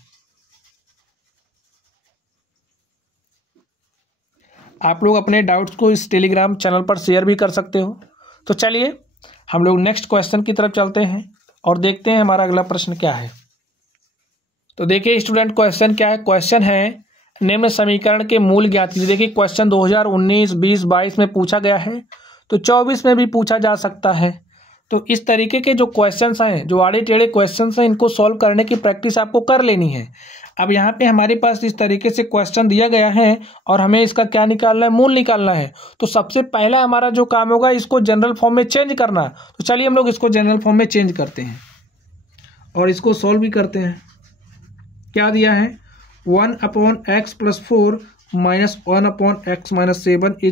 आप लोग अपने डाउट्स को इस टेलीग्राम चैनल पर शेयर भी कर सकते हो। तो चलिए हम लोग नेक्स्ट क्वेश्चन की तरफ चलते हैं और देखते हैं हमारा अगला प्रश्न क्या है। तो देखिए स्टूडेंट, क्वेश्चन क्या है। क्वेश्चन है निम्न समीकरण के मूल ज्ञात कीजिए। देखिए क्वेश्चन 2019, 20, 22 में पूछा गया है, तो 24 में भी पूछा जा सकता है। तो इस तरीके के जो क्वेश्चंस हैं, जो आड़े टेढ़े क्वेश्चंस हैं, इनको सॉल्व करने की प्रैक्टिस आपको कर लेनी है। अब यहाँ पे हमारे पास इस तरीके से क्वेश्चन दिया गया है और हमें इसका क्या निकालना है, मूल निकालना है। तो सबसे पहला हमारा जो काम होगा, इसको जनरल फॉर्म में चेंज करना। तो चलिए हम लोग इसको जनरल फॉर्म में चेंज करते हैं और इसको सॉल्व भी करते हैं। क्या दिया है, 1/x + 4 - 1/x - 7 =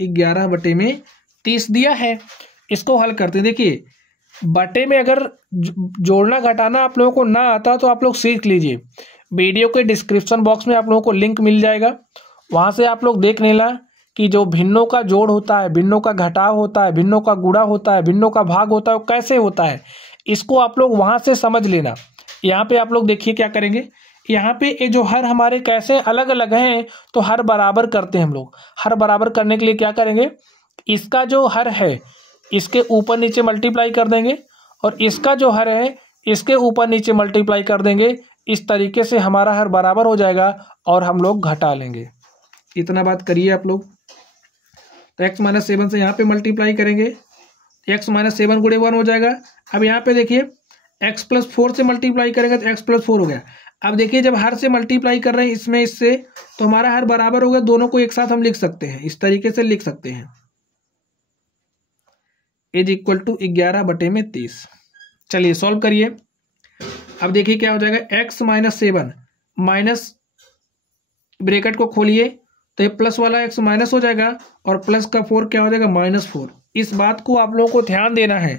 11/30 दिया है। इसको हल करते हैं। देखिए बटे में अगर जोड़ना घटाना आप लोगों को ना आता तो आप लोग सीख लीजिए। वीडियो के डिस्क्रिप्शन बॉक्स में आप लोगों को लिंक मिल जाएगा, वहाँ से आप लोग देख लेना कि जो भिन्नों का जोड़ होता है, भिन्नों का घटाव होता है, भिन्नों का गुणा होता है, भिन्नों का भाग होता है, वो कैसे होता है, इसको आप लोग वहाँ से समझ लेना। यहाँ पे आप लोग देखिए क्या करेंगे, यहाँ पे ये जो हर हमारे कैसे अलग अलग हैं, तो हर बराबर करते हैं हम लोग। हर बराबर करने के लिए क्या करेंगे, इसका जो हर है इसके ऊपर नीचे मल्टीप्लाई कर देंगे और इसका जो हर है इसके ऊपर नीचे मल्टीप्लाई कर देंगे। इस तरीके से हमारा हर बराबर हो जाएगा और हम लोग घटा लेंगे। इतना बात करिए आप लोग। तो x - 7 से यहाँ पे मल्टीप्लाई करेंगे, x - 7 × 1 हो जाएगा। अब यहाँ पे देखिए x + 4 से मल्टीप्लाई करेंगे तो x + 4 हो गया। अब देखिए जब हर से मल्टीप्लाई कर रहे हैं इसमें इससे, तो हमारा हर बराबर होगा। दोनों को एक साथ हम लिख सकते हैं, इस तरीके से लिख सकते हैं, = 11/30। चलिए सॉल्व करिए। अब देखिए क्या हो जाएगा, x - 7 माइनस, ब्रैकेट को खोलिए तो ये प्लस वाला x माइनस हो जाएगा और प्लस का 4 क्या हो जाएगा, -4। इस बात को आप लोगों को ध्यान देना है,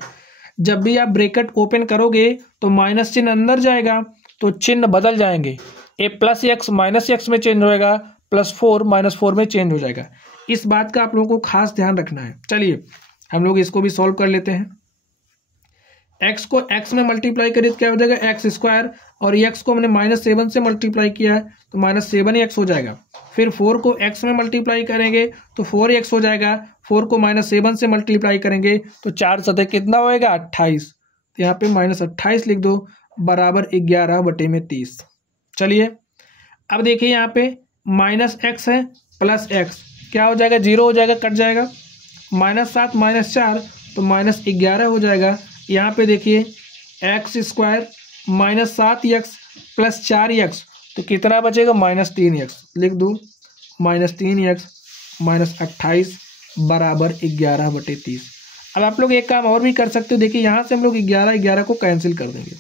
जब भी आप ब्रैकेट ओपन करोगे तो माइनस चिन्ह अंदर जाएगा तो चिन्ह बदल जाएंगे। ए +x -x में चेंज होएगा, +4 -4 में चेंज हो जाएगा। इस बात का आप लोगों को खास ध्यान रखना है। चलिए हम लोग इसको भी सॉल्व कर लेते हैं। x को x में मल्टीप्लाई करिए तो क्या हो जाएगा, x² और x को हमने -7 से मल्टीप्लाई किया है तो -7x हो जाएगा। फिर 4 को x में मल्टीप्लाई करेंगे तो 4x हो जाएगा। 4 को -7 से मल्टीप्लाई करेंगे तो 4 सतह कितना होएगा, 28। तो यहाँ पे -28 लिख दो, बराबर 11/30। चलिए अब देखिए यहाँ पे -x है प्लस x, क्या हो जाएगा, 0 हो जाएगा, कट जाएगा। -7 - 4 तो -11 हो जाएगा। यहाँ पे देखिए x² -7x + 4x तो कितना बचेगा, -3x। लिख दो -3x -28 बराबर 11/30। अब आप लोग एक काम और भी कर सकते हो। देखिए यहाँ से हम लोग 11 को कैंसिल कर देंगे।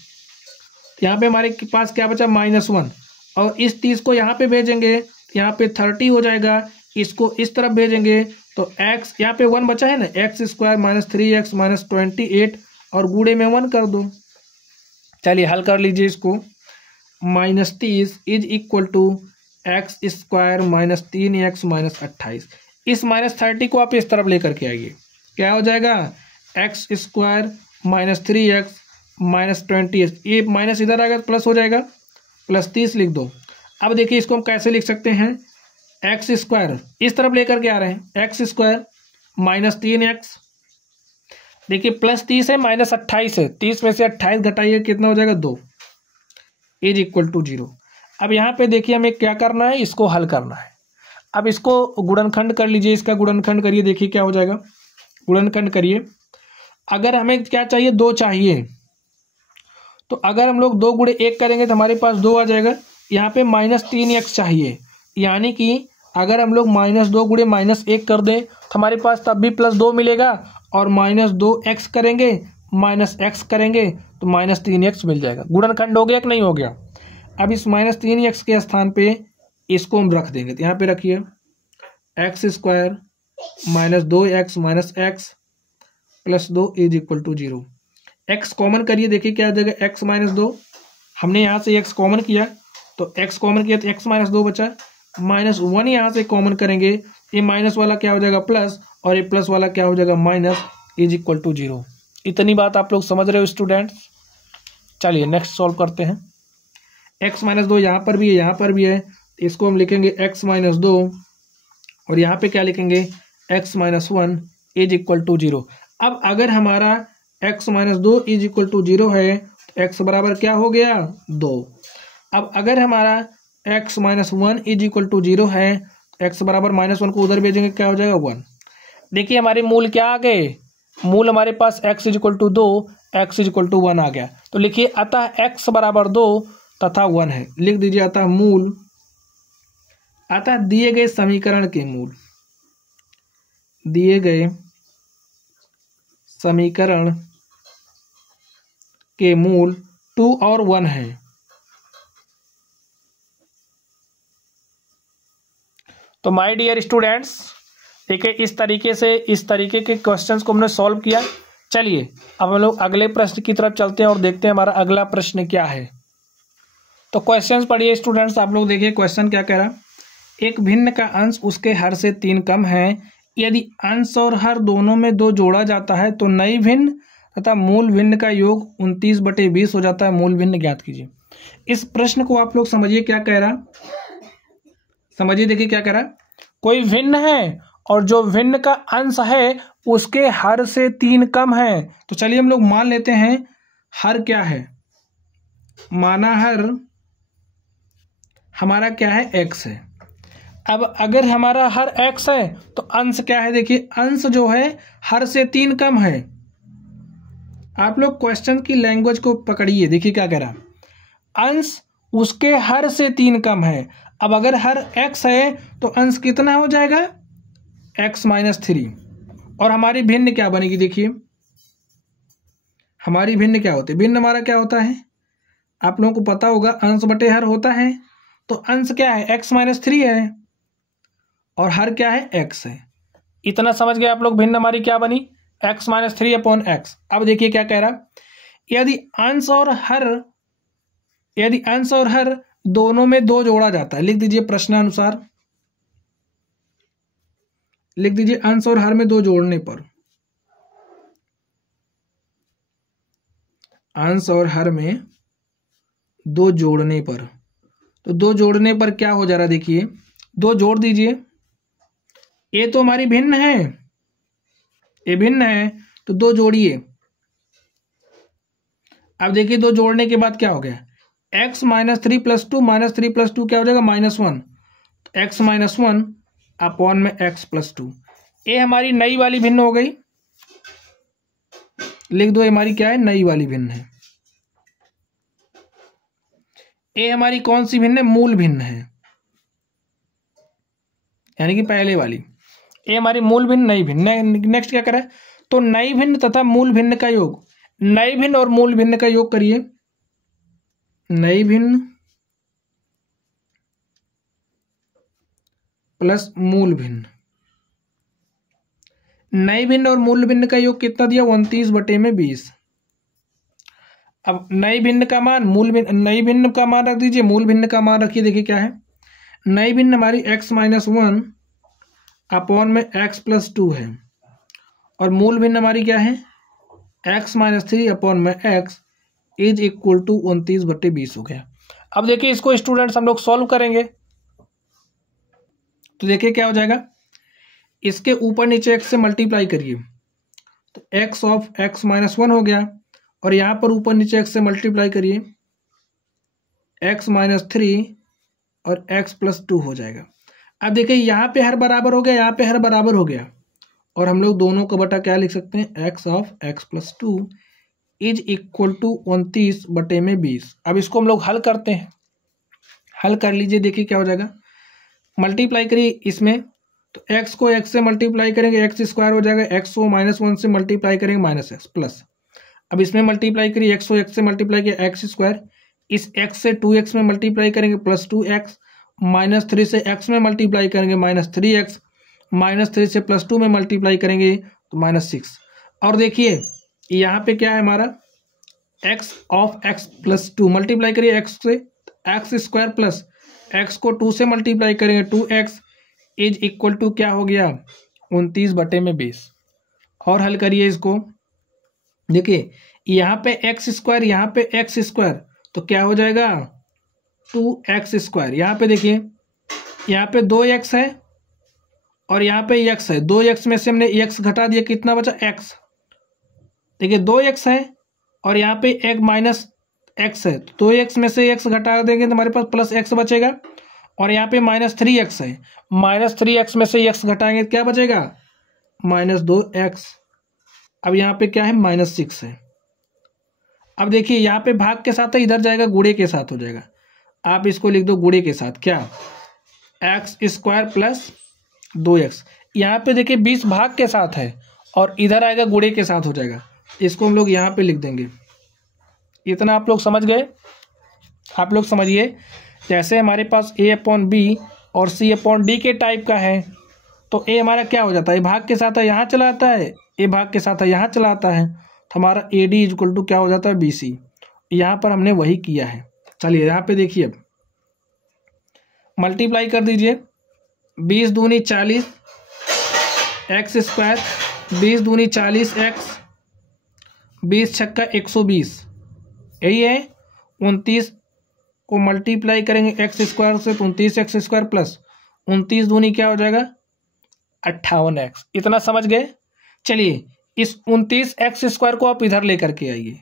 यहाँ पे हमारे पास क्या बचा, -1 और इस 30 को यहाँ पे भेजेंगे तो यहाँ पे 30 हो जाएगा। इसको इस तरफ भेजेंगे तो x, यहाँ पे 1 बचा है ना, x² -3x -28 और गुणे में 1 कर दो। चलिए हल कर लीजिए इसको। -30 = x² -3x -28। इस -30 को आप इस तरफ लेकर के आइए, क्या हो जाएगा, x² -3x -28। ये माइनस इधर आएगा तो प्लस हो जाएगा, +30 लिख दो। अब देखिए इसको हम कैसे लिख सकते हैं, x² इस तरफ लेकर के आ रहे हैं, x² -3x, देखिए +30 है -28 है, 30 में से 28 घटाइए कितना हो जाएगा, 2 = 0। अब यहाँ पे देखिए हमें क्या करना है, इसको हल करना है। अब इसको गुणनखंड कर लीजिए, इसका गुणनखंड करिए, देखिए क्या हो जाएगा, गुणनखंड करिए। अगर हमें क्या चाहिए, 2 चाहिए, तो अगर हम लोग 2 × 1 करेंगे तो हमारे पास 2 आ जाएगा। यहाँ पे -3x चाहिए, यानी कि अगर हम लोग -2 × -1 कर दें तो हमारे पास तब भी +2 मिलेगा, और -2x करेंगे -x करेंगे तो -3x मिल जाएगा। गुणनखंड हो गया कि नहीं हो गया। अब इस -3x के स्थान पे इसको हम रख देंगे, तो यहाँ पे रखिए x² -2x -x + 2 = 0। x common करिए, देखिए क्या हो जाएगा, x - 2, हमने यहाँ से x कॉमन किया तो x कॉमन किया तो x माइनस 2 बचा, -1 यहाँ से कॉमन करेंगे, ये माइनस वाला क्या हो जाएगा प्लस, और ये प्लस वाला क्या हो जाएगा माइनस, इज इक्वल टू 0। इतनी बात आप लोग समझ रहे हो स्टूडेंट्स। चलिए नेक्स्ट सॉल्व करते हैं। x माइनस 2 यहाँ पर भी है, यहाँ पर भी है, इसको हम लिखेंगे x माइनस 2, और यहाँ पे क्या लिखेंगे x minus 1 is equal to 0। अब अगर हमारा x minus 2 is equal to 0 है तो x बराबर क्या हो गया 2। अब अगर हमारा x minus 1 is equal to 0 है तो x बराबर -1 को उधर भेजेंगे, क्या हो जाएगा 1। देखिए हमारे मूल क्या आ गए, मूल हमारे पास x is equal to 2, x is equal to 1 आ गया। तो लिखिए अतः x बराबर 2 तथा 1 है। लिख दीजिए अतः मूल, अतः दिए गए समीकरण के मूल, दिए गए समीकरण के मूल 2 और 1 है। तो माय डियर स्टूडेंट्स, देखिए इस तरीके के क्वेश्चंस को हमने सॉल्व किया। चलिए अब हम लोग अगले प्रश्न की तरफ चलते हैं और देखते हैं हमारा अगला प्रश्न क्या है। तो क्वेश्चंस पढ़िए स्टूडेंट्स, आप लोग देखिए क्वेश्चन क्या कह रहा। एक भिन्न का अंश उसके हर से 3 कम है, यदि अंश और हर दोनों में 2 जोड़ा जाता है तो नई भिन्न तथा मूल भिन्न का योग 29/20 हो जाता है। मूल भिन्न ज्ञात कीजिए। इस प्रश्न को आप लोग समझिए क्या कह रहा, समझिए देखिए क्या कह रहा। कोई भिन्न है और जो भिन्न का अंश है उसके हर से 3 कम है। तो चलिए हम लोग मान लेते हैं हर क्या है, माना हर हमारा क्या है x है। अब अगर हमारा हर x है तो अंश क्या है, देखिए अंश जो है हर से 3 कम है। आप लोग क्वेश्चन की लैंग्वेज को पकड़िए, देखिए क्या कह रहा, अंश उसके हर से 3 कम है। अब अगर हर x है तो अंश कितना हो जाएगा x माइनस 3, और हमारी भिन्न क्या बनेगी, देखिए हमारी भिन्न क्या होती है, भिन्न हमारा क्या होता है आप लोगों को पता होगा, अंश बटे हर होता है। तो अंश क्या है x माइनस 3 है और हर क्या है x है। इतना समझ गए आप लोग, भिन्न हमारी क्या बनी x माइनस 3 अपॉन x। अब देखिए क्या कह रहा, यदि अंश और हर दोनों में 2 जोड़ा जाता है, लिख दीजिए प्रश्नानुसार, लिख दीजिए अंश और हर में 2 जोड़ने पर, अंश और हर में 2 जोड़ने पर, तो 2 जोड़ने पर क्या हो जा रहा है, देखिए 2 जोड़ दीजिए, ये तो हमारी भिन्न है, ये भिन्न है तो 2 जोड़िए। अब देखिए 2 जोड़ने के बाद क्या हो गया, x माइनस 3 प्लस 2, -3 प्लस 2 क्या हो जाएगा -1, तो x माइनस 1 अपॉन में x प्लस 2। ये हमारी नई वाली भिन्न हो गई, लिख दो, हमारी क्या है नई वाली भिन्न है। ये हमारी कौन सी भिन्न है, मूल भिन्न है, यानी कि पहले वाली, ये हमारी मूल भिन्न नई भिन्न। नेक्स्ट क्या करें, तो नई भिन्न तथा मूल भिन्न का योग, नई भिन्न और मूल भिन्न का योग करिए, नई भिन्न प्लस मूल भिन्न, नई भिन्न और मूल भिन्न का योग कितना दिया 29/20। अब नई भिन्न का मान नई भिन्न का मान रख दीजिए, मूल भिन्न का मान रखिए। देखिए क्या है, नई भिन्न हमारी x माइनस 1 अपॉन में x प्लस 2 है, और मूल भिन्न हमारी क्या है x माइनस 3 अपॉन में x इज इक्वल टू 29/20 हो गया। अब देखिए इसको स्टूडेंट्स हम लोग सॉल्व करेंगे, तो देखिए क्या हो जाएगा, इसके ऊपर नीचे x से मल्टीप्लाई करिए तो x ऑफ x माइनस 1 हो गया, और यहाँ पर ऊपर नीचे x से मल्टीप्लाई करिए x माइनस 3 और x प्लस 2 हो जाएगा। अब देखिए यहाँ पे हर बराबर हो गया, यहाँ पे हर बराबर हो गया, और हम लोग दोनों का बटा क्या लिख सकते हैं, x ऑफ x प्लस 2 इज इक्वल टू 29/20। अब इसको हम लोग हल करते हैं, हल कर लीजिए, देखिए क्या हो जाएगा, मल्टीप्लाई करिए इसमें, तो x को x से मल्टीप्लाई करेंगे x स्क्वायर हो जाएगा, x को -1 से मल्टीप्लाई करेंगे -x प्लस, अब इसमें मल्टीप्लाई करिए x को x से मल्टीप्लाई किया x स्क्वायर, इस x से 2x में मल्टीप्लाई करेंगे +2x, -3 से x में मल्टीप्लाई करेंगे -3x, -3 से +2 में मल्टीप्लाई करेंगे तो -6। और देखिए यहाँ पे क्या है हमारा x ऑफ x प्लस 2, मल्टीप्लाई करिए x से एक्स स्क्वायर प्लस एक्स को 2 से मल्टीप्लाई करेंगे 2x इज इक्वल टू क्या हो गया 29/20। और हल करिए इसको, देखिए यहाँ पे एक्स स्क्वायर, यहाँ पे एक्स स्क्वायर, तो क्या हो जाएगा 2x²। यहाँ पे देखिए यहाँ पे 2x है और यहाँ पे x है, 2x में से हमने x घटा दिया, कितना बचा x। देखिए 2x है और यहाँ पे एक माइनस x है, 2x में से x घटा देंगे तो हमारे पास प्लस x बचेगा। और यहाँ पे -3x है, -3x में से x घटाएंगे क्या बचेगा -2x। अब यहाँ पे क्या है -6 है। अब देखिए यहाँ पे भाग के साथ है, इधर जाएगा गुणे के साथ हो जाएगा। आप इसको लिख दो गुणे के साथ, क्या x² प्लस 2x। यहाँ पे देखिए 20 भाग के साथ है और इधर आएगा गुणे के साथ हो जाएगा। इसको हम लोग यहाँ पे लिख देंगे। इतना आप लोग समझ गए। आप लोग समझिए, जैसे हमारे पास a/b और c/d के टाइप का है, तो a हमारा क्या हो जाता है, भाग के साथ है यहाँ चला आता है, a भाग के साथ है यहाँ चला आता है, तो हमारा AD इक्वल टू क्या हो जाता है BC। यहाँ पर हमने वही किया है। चलिए यहाँ पे देखिए, अब मल्टीप्लाई कर दीजिए, 20 दूनी 40 x², 20 दूनी 40x, 20 छक्का 120, यही है। 29 को मल्टीप्लाई करेंगे x² से तो 29x² प्लस 29 दूनी क्या हो जाएगा 58x। इतना समझ गए। चलिए इस 29x² को आप इधर लेकर के आइए,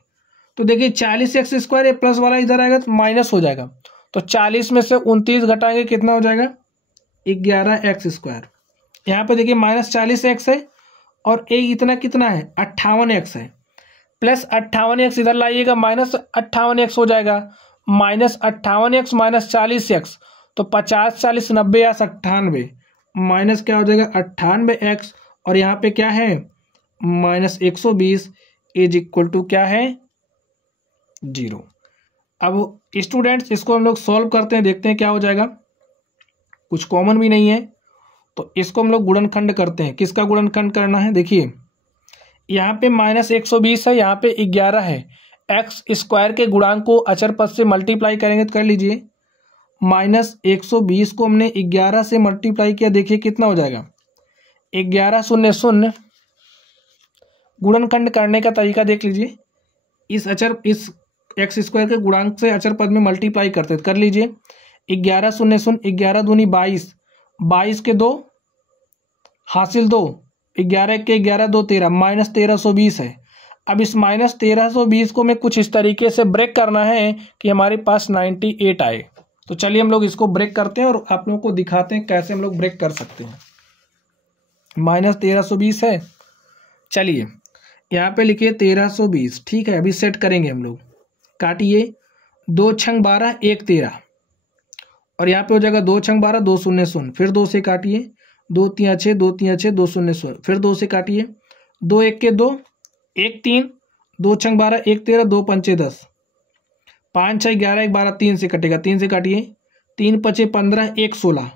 तो देखिए 40x² प्लस वाला इधर आएगा तो माइनस हो जाएगा, तो 40 में से 29 घटाएंगे कितना हो जाएगा 11x²। यहाँ पे देखिए -40x है और a इतना कितना है 58x है, प्लस 58x इधर लाइएगा -58x हो जाएगा, -58x -40x, तो 50 40 90 या 98 माइनस क्या हो जाएगा 98x। और यहाँ पे क्या है -120 इज इक्वल टू क्या है 0। अब स्टूडेंट्स इसको हम लोग सॉल्व करते हैं, देखते हैं क्या हो जाएगा। कुछ कॉमन भी नहीं है तो इसको हम लोग गुणनखंड करते हैं। किसका गुणनखंड करना है, देखिए यहाँ पे -120 है, यहाँ पे 11 है, x² के गुणांक को अचर पद से मल्टीप्लाई करेंगे तो कर लीजिए, -120 को हमने 11 से मल्टीप्लाई किया, देखिए कितना हो जाएगा 11 0 0। गुणनखंड करने का तरीका देख लीजिए, इस x² के गुणांक से अचर पद में मल्टीप्लाई करते कर लीजिए, 11 0 0, 11 दूनी 22, 22 के 2 हासिल 2, 11 के 11 2 13, -1320 है। अब इस -1320 को मैं कुछ इस तरीके से ब्रेक करना है कि हमारे पास 98 आए। तो चलिए हम लोग इसको ब्रेक करते हैं और आप लोगों को दिखाते हैं कैसे हम लोग ब्रेक कर सकते हैं। -1320 है, चलिए यहाँ पे लिखिए 1320, ठीक है। अभी सेट करेंगे हम लोग, काटिए, 2 छंग 12 1 13, और यहाँ पे हो जाएगा 2 छंग 12 2 0 0, फिर 2 से काटिए, 2 3 6 2 3 6 2 0 0, फिर 2 से काटिए, 2 1 के 2 1 3, 2 छंग 12 1 13, 2 पंचे 10, 5 6 11 1 12, 3 से कटेगा, 3 से काटिए, 3 5 15 1 16,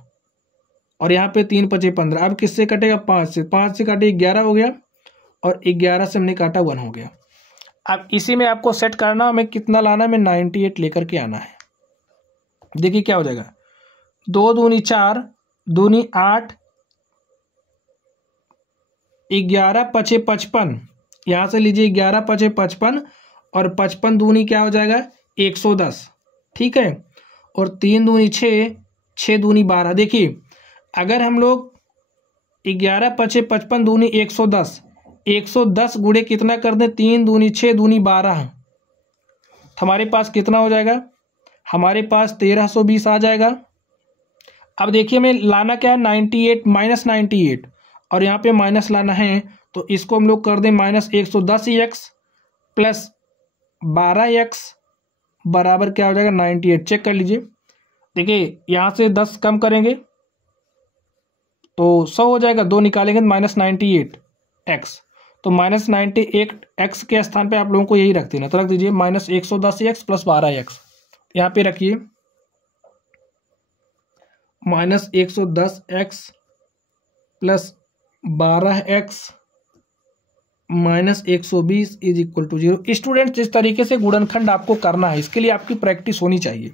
और यहाँ पे 3 5 15। अब किससे कटेगा 5 से, 5 से काटिए 11 हो गया, और 11 से हमने काटा 1 हो गया। अब इसी में आपको सेट करना, हमें कितना लाना है, हमें 98 लेकर के आना है। देखिए क्या हो जाएगा, 2 दूनी 4 दूनी 8, 11 5 55, यहाँ से लीजिए 11 5 55, और 55 दूनी क्या हो जाएगा 110, ठीक है। और 3 दूनी 6, 6 दूनी 12। देखिए अगर हम लोग 11 5 55 दूनी 110, 110 गुणे कितना कर दें 3 दूनी 6 दूनी 12, तो हमारे पास कितना हो जाएगा, हमारे पास 1320 आ जाएगा। अब देखिए हमें लाना क्या है 98 -98, और यहाँ पे माइनस लाना है, तो इसको हम लोग कर दें -110x प्लस 12x बराबर क्या हो जाएगा 98। चेक कर लीजिए, देखिए यहाँ से 10 कम करेंगे तो 100 हो जाएगा, 2 निकालेंगे -98x, तो -98x के स्थान पे आप लोगों को यही रख देना, तो रख दीजिए -110x प्लस 12x। यहाँ पे रखिए -110x plus 12x -120 is equal to 0। Students इस तरीके से गुणनखंड आपको करना है, इसके लिए आपकी प्रैक्टिस होनी चाहिए,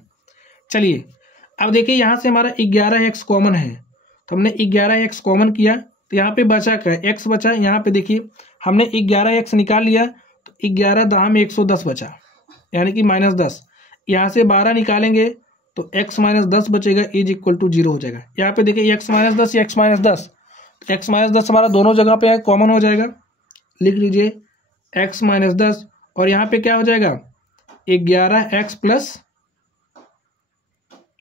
चलिए अब देखिए यहाँ से हमारा 11x कॉमन है, तो हमने 11x कॉमन किया तो यहाँ पे बचा क्या, x बचा। यहाँ पे देखिए हमने 11x निकाल लिया तो 11 दहा में 110 बचा, यानी कि -10। यहाँ से 12 निकालेंगे तो x - 10 बचेगा, इज इक्वल टू 0 हो जाएगा। यहाँ पे देखिए x - 10 x - 10, x - 10 हमारा दोनों जगह पे है, कॉमन हो जाएगा। लिख लीजिए x - 10 और यहाँ पे क्या हो जाएगा 11x +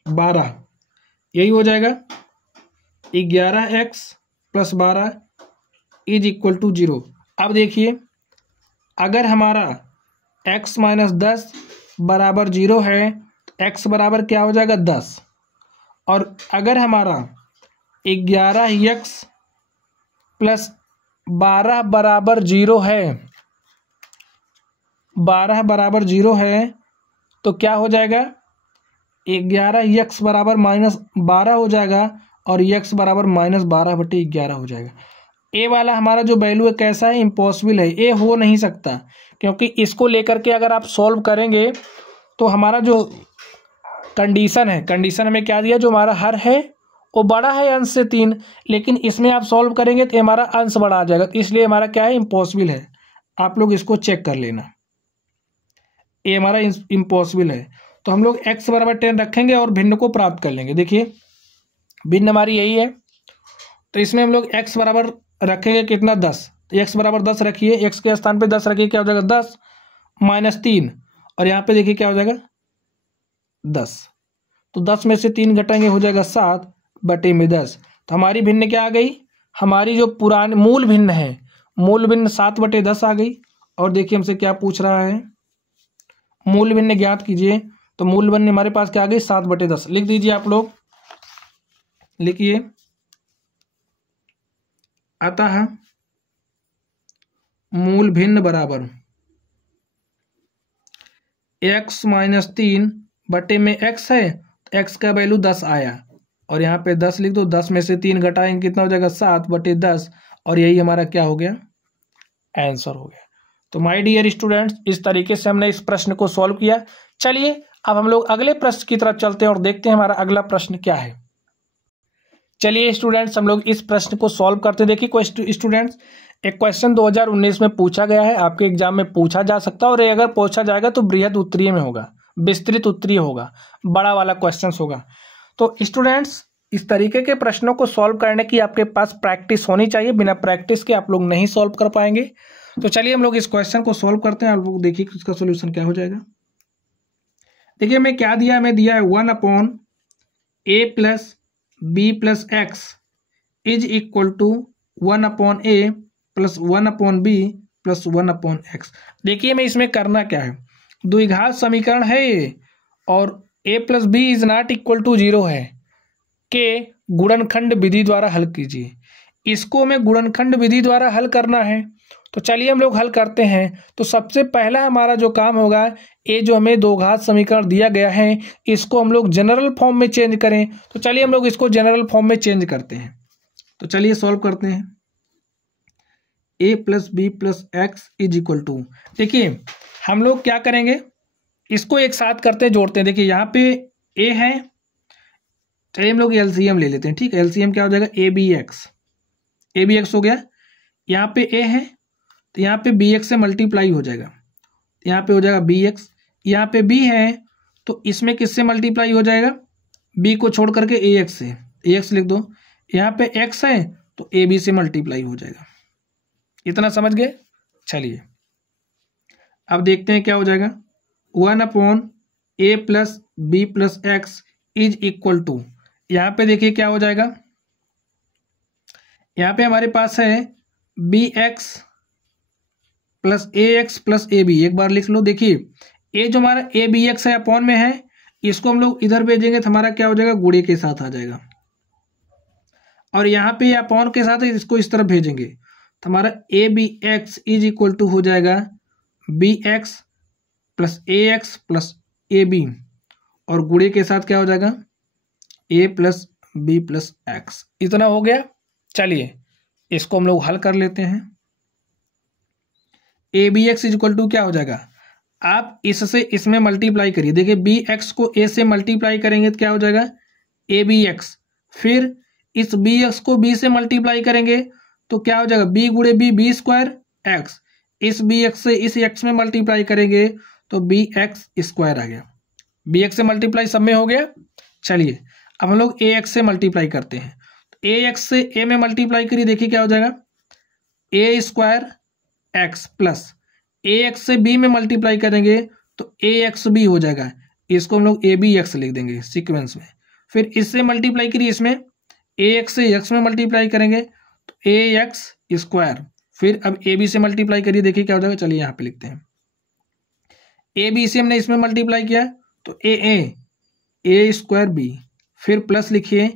12, यही हो जाएगा 11x + 12 इज इक्वल टू 0। अब देखिए अगर हमारा x - 10 बराबर 0 है तो x बराबर क्या हो जाएगा 10, और अगर हमारा 11x + 12 बराबर 0 है, 12 बराबर 0 है तो क्या हो जाएगा 11x बराबर -12 हो जाएगा और x बराबर -12/11 हो जाएगा। ए वाला हमारा जो वैल्यू है कैसा है, इम्पॉसिबल है, ए हो नहीं सकता, क्योंकि इसको लेकर के अगर आप सॉल्व करेंगे तो हमारा जो कंडीशन है, कंडीशन हमें क्या दिया, जो हमारा हर है वो बड़ा है अंश से 3, लेकिन इसमें आप सॉल्व करेंगे तो हमारा अंश बड़ा आ जाएगा, तो इसलिए हमारा क्या है, इम्पॉसिबल है। आप लोग इसको चेक कर लेना, ये हमारा इम्पॉसिबल है। तो हम लोग x बराबर 10 रखेंगे और भिन्न को प्राप्त कर लेंगे। देखिए भिन्न हमारी यही है, तो इसमें हम लोग x बराबर रखेंगे कितना 10, तो x बराबर 10 रखिए, x के स्थान पे 10 रखिए, क्या हो जाएगा 10 - 3, और यहाँ पे देखिए क्या हो जाएगा 10, तो 10 में से 3 घटाएंगे हो जाएगा 7/10। तो हमारी भिन्न क्या आ गई, हमारी जो पुरानी मूल भिन्न है, मूल भिन्न 7/10 आ गई। और देखिए हमसे क्या पूछ रहा है, मूल भिन्न ज्ञात कीजिए, तो मूल भिन्न हमारे पास क्या आ गई 7/10। लिख दीजिए आप लोग, लिखिए अतः मूल भिन्न बराबर x - 3 बटे में x है, तो x का वैल्यू 10 आया, और यहाँ पे 10 लिख दो, 10 में से 3 घटाएंगे कितना हो जाएगा 7/10, और यही हमारा क्या हो गया, आंसर हो गया। तो माय डियर स्टूडेंट्स, इस तरीके से हमने इस प्रश्न को सॉल्व किया। चलिए अब हम लोग अगले प्रश्न की तरफ चलते हैं और देखते हैं हमारा अगला प्रश्न क्या है। चलिए स्टूडेंट्स हम लोग इस प्रश्न को सॉल्व करते। देखिए स्टूडेंट्स, एक क्वेश्चन 2019 में पूछा गया है, आपके एग्जाम में पूछा जा सकता है, और अगर पूछा जाएगा तो बृहद उत्तरीय में होगा, विस्तृत उत्तरीय होगा, बड़ा वाला क्वेश्चन होगा। तो स्टूडेंट्स इस तरीके के प्रश्नों को सॉल्व करने की आपके पास प्रैक्टिस होनी चाहिए, बिना प्रैक्टिस के आप लोग नहीं सॉल्व कर पाएंगे। तो चलिए हम लोग इस क्वेश्चन को सॉल्व करते हैं, आप लोग देखिए इसका सोल्यूशन क्या हो जाएगा। देखिए हमें क्या दिया, हमें दिया है 1/a + b + x is equal to 1/a + 1/b + 1/x। देखिए हमें इसमें करना क्या है, द्विघात समीकरण है ये, और a + b is not equal to 0 है, के गुणनखंड विधि द्वारा हल कीजिए। इसको हमें गुणनखंड विधि द्वारा हल करना है, तो चलिए हम लोग हल करते हैं। तो सबसे पहला हमारा जो काम होगा, ये जो हमें दो घात समीकरण दिया गया है इसको हम लोग जनरल फॉर्म में चेंज करें। तो चलिए हम लोग इसको जनरल फॉर्म में चेंज करते हैं। तो चलिए सॉल्व करते हैं। a + b + x is equal to, देखिए हम लोग क्या करेंगे, इसको एक साथ करते हैं, जोड़ते हैं। देखिए यहाँ पे a है, चलिए हम लोग एलसीएम ले लेते हैं, ठीक है। एलसीएम क्या हो जाएगा, ए बी एक्स हो गया। यहाँ पे a है तो यहाँ पे bx से मल्टीप्लाई हो जाएगा, यहाँ पे हो जाएगा bx। यहाँ पे b है तो इसमें किससे मल्टीप्लाई हो जाएगा, b को छोड़ करके ax से, ax लिख दो। यहाँ पे x है तो ab से मल्टीप्लाई हो जाएगा। इतना समझ गए। चलिए अब देखते हैं क्या हो जाएगा, 1/a + b + x is equal to, यहाँ पे देखिए क्या हो जाएगा, यहाँ पे हमारे पास है bx + ax + ab। एक बार लिख लो। देखिए ये जो हमारा ए बी एक्स है अपॉन में है, इसको हम लोग इधर भेजेंगे तो हमारा क्या हो जाएगा, गुणे के साथ आ जाएगा, और यहाँ पे अपॉन के साथ इसको इस तरफ भेजेंगे तो हमारा a b x is equal to हो जाएगा bx + ax + ab, और गुणे के साथ क्या हो जाएगा a + b + x। इतना हो गया। चलिए इसको हम लोग हल कर लेते हैं। A b x is equal to क्या हो जाएगा, आप इससे इसमें मल्टीप्लाई करिए। देखिए बी एक्स को ए से मल्टीप्लाई करेंगे तो क्या हो जाएगा ए बी एक्स, फिर इस बी एक्स को बी से मल्टीप्लाई करेंगे तो क्या हो जाएगा बी गुणे बी, बी स्क्वायर एक्स, इस बी एक्स से इस एक्स में मल्टीप्लाई करेंगे तो बी एक्स स्क्वायर आ गया। बी एक्स से मल्टीप्लाई सब में हो गया। चलिए अब हम लोग ए एक्स से मल्टीप्लाई करते हैं, तो ए एक्स से ए में मल्टीप्लाई करिए, देखिए क्या हो जाएगा ए स्क्वायर एक्स प्लस ए एक्स से बी में मल्टीप्लाई करेंगे तो ए एक्स बी हो जाएगा, इसको हम लोग ए बी एक्स लिख देंगे सीक्वेंस में। फिर इससे मल्टीप्लाई करिए, इसमें ए एक्स से एक्स में मल्टीप्लाई करेंगे तो ए एक्स स्क्वायर, फिर अब ए बी से मल्टीप्लाई करिए, देखिए क्या हो जाएगा। चलिए यहाँ पे लिखते हैं ए बी से हमने इसमें मल्टीप्लाई किया तो ए स्क्वायर बी, फिर प्लस लिखिए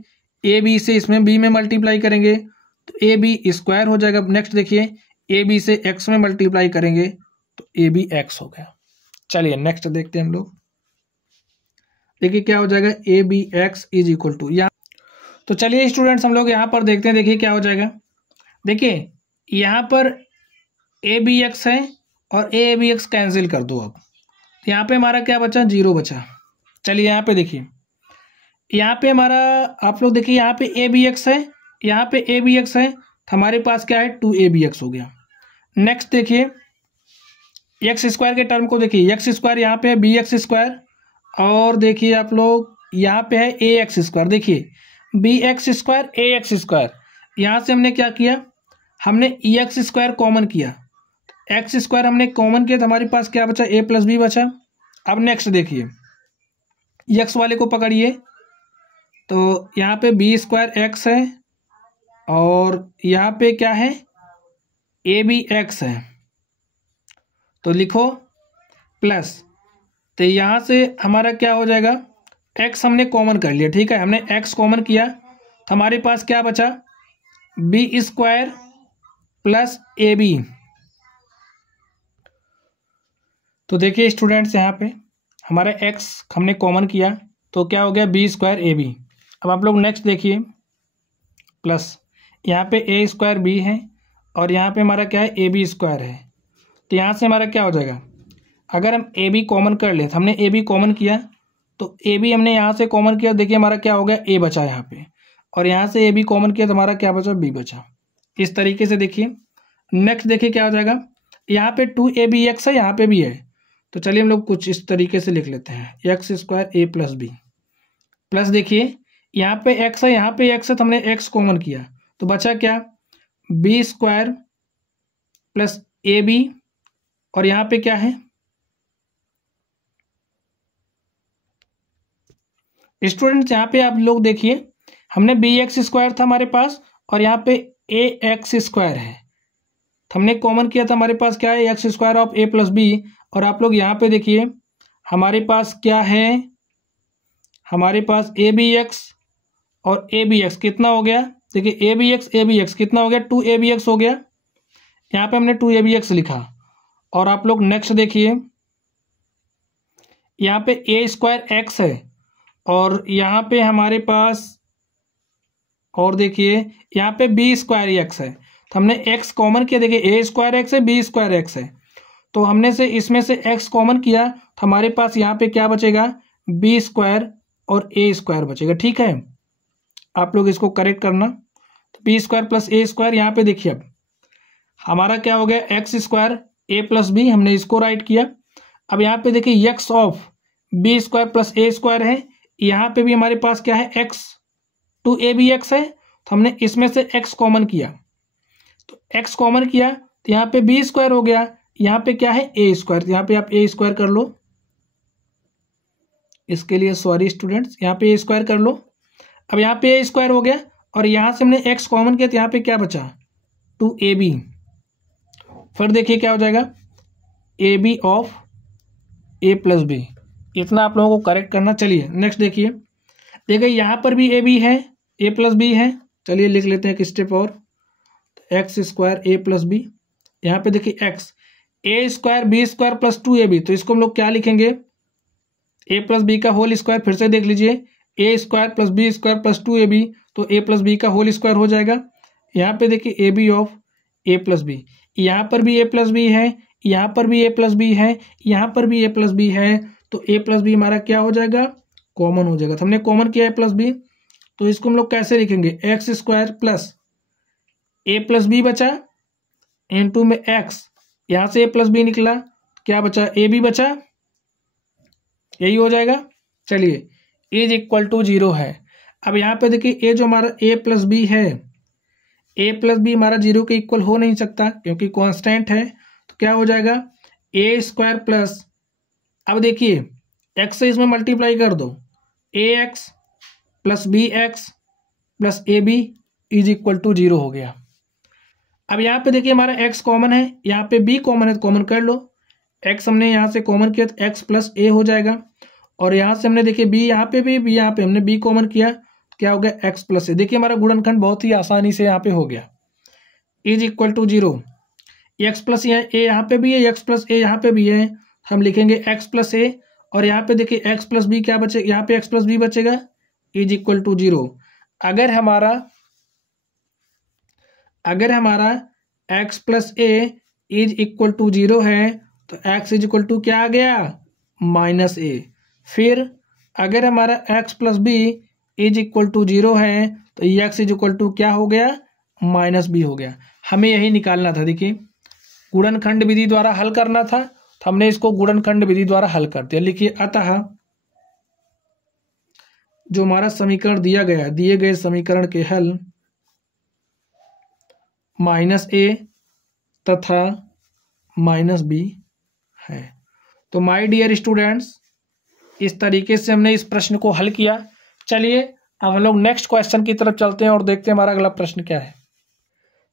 ए बी से इसमें बी में मल्टीप्लाई करेंगे तो ए बी स्क्वायर हो जाएगा। नेक्स्ट देखिए ए बी से एक्स में मल्टीप्लाई करेंगे तो ए बी एक्स हो गया। चलिए नेक्स्ट देखते हैं हम लोग, देखिए क्या हो जाएगा a b x is equal to यहाँ। तो चलिए स्टूडेंट्स हम लोग यहाँ पर देखते हैं, देखिए क्या हो जाएगा। देखिए यहाँ पर ए बी एक्स है और ए बी एक्स कैंसिल कर दो। अब यहाँ पे हमारा क्या बचा, जीरो बचा। चलिए यहाँ पे देखिए, यहाँ पे हमारा आप लोग देखिए यहाँ पे ए बी एक्स है, यहाँ पे ए बी एक्स है, तो हमारे पास क्या है टू ए बी एक्स हो गया। नेक्स्ट देखिए एक्स स्क्वायर के टर्म को देखिए, एक्स स्क्वायर यहाँ पे है बी एक्स स्क्वायर, और देखिए आप लोग यहाँ पे है ए एक्स स्क्वायर। देखिए बी एक्स स्क्वायर ए एक्स स्क्वायर, यहाँ से हमने क्या किया, हमने ई एक्स स्क्वायर कॉमन किया, एक्स स्क्वायर हमने कॉमन किया तो हमारे पास क्या बचा ए प्लस बी बचा। अब नेक्स्ट देखिए एक्स वाले को पकड़िए, तो यहाँ पे बी स्क्वायर एक्स है और यहाँ पे क्या है ए बी एक्स है, तो लिखो प्लस, तो यहाँ से हमारा क्या हो जाएगा x हमने कॉमन कर लिया, ठीक है, हमने x कॉमन किया तो हमारे पास क्या बचा b square plus a b. तो देखिए स्टूडेंट्स यहाँ पे हमारा x हमने कॉमन किया तो क्या हो गया बी स्क्वायर ए बी। अब आप लोग नेक्स्ट देखिए प्लस यहाँ पे ए स्क्वायर बी है और यहाँ पे हमारा क्या है ए बी स्क्वायर है, तो यहाँ से हमारा क्या हो जाएगा, अगर हम ए बी कॉमन कर ले तो हमने ए बी कॉमन किया तो ए बी हमने यहाँ से कॉमन किया, देखिए हमारा क्या हो गया ए बचा यहाँ पे, और यहाँ से ए बी कॉमन किया तो हमारा क्या बचा बी बचा। इस तरीके से देखिए नेक्स्ट देखिए क्या हो जाएगा, यहाँ पे टू ए बी एक्स है, यहाँ पे भी है, तो चलिए हम लोग कुछ इस तरीके से लिख लेते हैं x square a plus B plus, देखिए यहाँ पे एक्स है यहाँ पे एक्स है तो हमने एक्स कॉमन किया तो बचा क्या b square plus a b, और यहाँ पे क्या है स्टूडेंट्स, यहाँ पे आप लोग देखिए हमने बी एक्स स्क्वायर था हमारे पास और यहाँ पे ए एक्स स्क्वायर है, तो हमने कॉमन किया था, हमारे पास क्या है x square of a plus b, और आप लोग यहाँ पे देखिए हमारे पास क्या है, हमारे पास ए बी एक्स और ए बी एक्स कितना हो गया, देखिए ए बी एक्स कितना हो गया टू ए बी एक्स हो गया, यहाँ पे हमने टू ए बी एक्स लिखा। और आप लोग नेक्स्ट देखिए यहाँ पे ए स्क्वायर एक्स है और यहाँ पे हमारे पास, और देखिए यहाँ पे बी स्क्वायर एक्स है, तो हमने एक्स कॉमन किया, देखिए ए स्क्वायर एक्स है बी स्क्वायर एक्स है, तो हमने से इसमें से एक्स कॉमन किया तो हमारे पास यहाँ पे क्या बचेगा बी स्क्वायर और ए स्क्वायर बचेगा, ठीक है। आप लोग इसको करेक्ट करना, तो b square plus a square, यहाँ पे देखिए अब हमारा क्या हो गया x square a plus b, हमने इसको राइट किया। अब यहाँ पे देखिए x of b square plus a square है, यहाँ पे भी हमारे पास क्या है x two a b x है, तो हमने इसमें से एक्स कॉमन किया, तो एक्स कॉमन किया तो यहाँ पे बी स्क्वायर हो गया, यहाँ पे क्या है ए स्क्वायर, यहाँ पे आप ए स्क्वायर कर लो, इसके लिए सॉरी स्टूडेंट्स, यहाँ पे ए स्क्वायर कर लो। अब यहाँ पे ए स्क्वायर हो गया और यहाँ से हमने एक्स कॉमन किया तो यहाँ पे क्या बचा टू ए बी, फिर देखिए क्या हो जाएगा a b of a plus b, इतना आप लोगों को करेक्ट करना। चलिए नेक्स्ट देखिए, देखिए यहाँ पर भी ए बी है ए प्लस बी है, चलिए लिख लेते हैं एक स्टेप और, x square a plus b, यहाँ पे देखिए x a square b square plus two a b, तो इसको हम लोग क्या लिखेंगे ए प्लस बी का होल स्क्वायर, फिर से देख लीजिए a square plus b square plus two a b, तो ए प्लस बी का होल स्क्वायर हो जाएगा। यहाँ पे देखिए a b of a plus b, यहाँ पर भी ए प्लस बी है, यहाँ पर भी a प्लस बी है, यहाँ पर भी a प्लस बी है, तो a प्लस बी हमारा क्या हो जाएगा, कॉमन हो जाएगा। तो हमने कॉमन किया a प्लस बी, तो इसको हम लोग कैसे लिखेंगे, एक्स स्क्वायर प्लस a प्लस बी बचा इंटू में x, यहाँ से a प्लस बी निकला, क्या बचा, a भी बचा, यही हो जाएगा। चलिए इज इक्वल टू 0 है। अब यहाँ पे देखिए a जो हमारा a प्लस बी है, a प्लस बी हमारा 0 के इक्वल हो नहीं सकता क्योंकि कांस्टेंट है, तो क्या हो जाएगा a स्क्वायर प्लस, अब देखिए x से इसमें मल्टीप्लाई कर दो, ax plus B x plus a b is equal to 0 हो गया। अब यहाँ पे देखिए हमारा x कॉमन है, यहाँ पे b कॉमन है, तो कॉमन कर लो, x हमने यहाँ से कॉमन किया तो x प्लस a हो जाएगा, और यहाँ से हमने देखिए b यहाँ पे भी, b यहाँ पे हमने b कॉमन किया, क्या हो गया x प्लस a। देखिए हमारा गुणनखंड बहुत ही आसानी से यहाँ पे हो गया, is equal to 0, x plus a यहाँ पे भी है, x प्लस a यहाँ पे भी है, हम लिखेंगे x प्लस a, और यहाँ पे देखिए x प्लस b क्या बचेगा, यहाँ पे x प्लस b बचेगा, इज इक्वल टू 0। अगर हमारा x plus a is equal to 0 है तो x इज इक्वल टू क्या आ गया, माइनस a। फिर अगर हमारा x plus b is equal to 0 है तो x इज इक्वल टू क्या हो गया, माइनस बी हो गया। हमें यही निकालना था, देखिए गुणनखंड विधि द्वारा हल करना था, तो हमने इसको गुणनखंड विधि द्वारा हल कर दिया। लिखिए अतः जो हमारा समीकरण दिया गया, दिए गए समीकरण के हल माइनस a तथा माइनस b है। तो माय डियर स्टूडेंट्स, इस तरीके से हमने इस प्रश्न को हल किया। चलिए अब हम लोग नेक्स्ट क्वेश्चन की तरफ चलते हैं और देखते हैं हमारा अगला प्रश्न क्या है।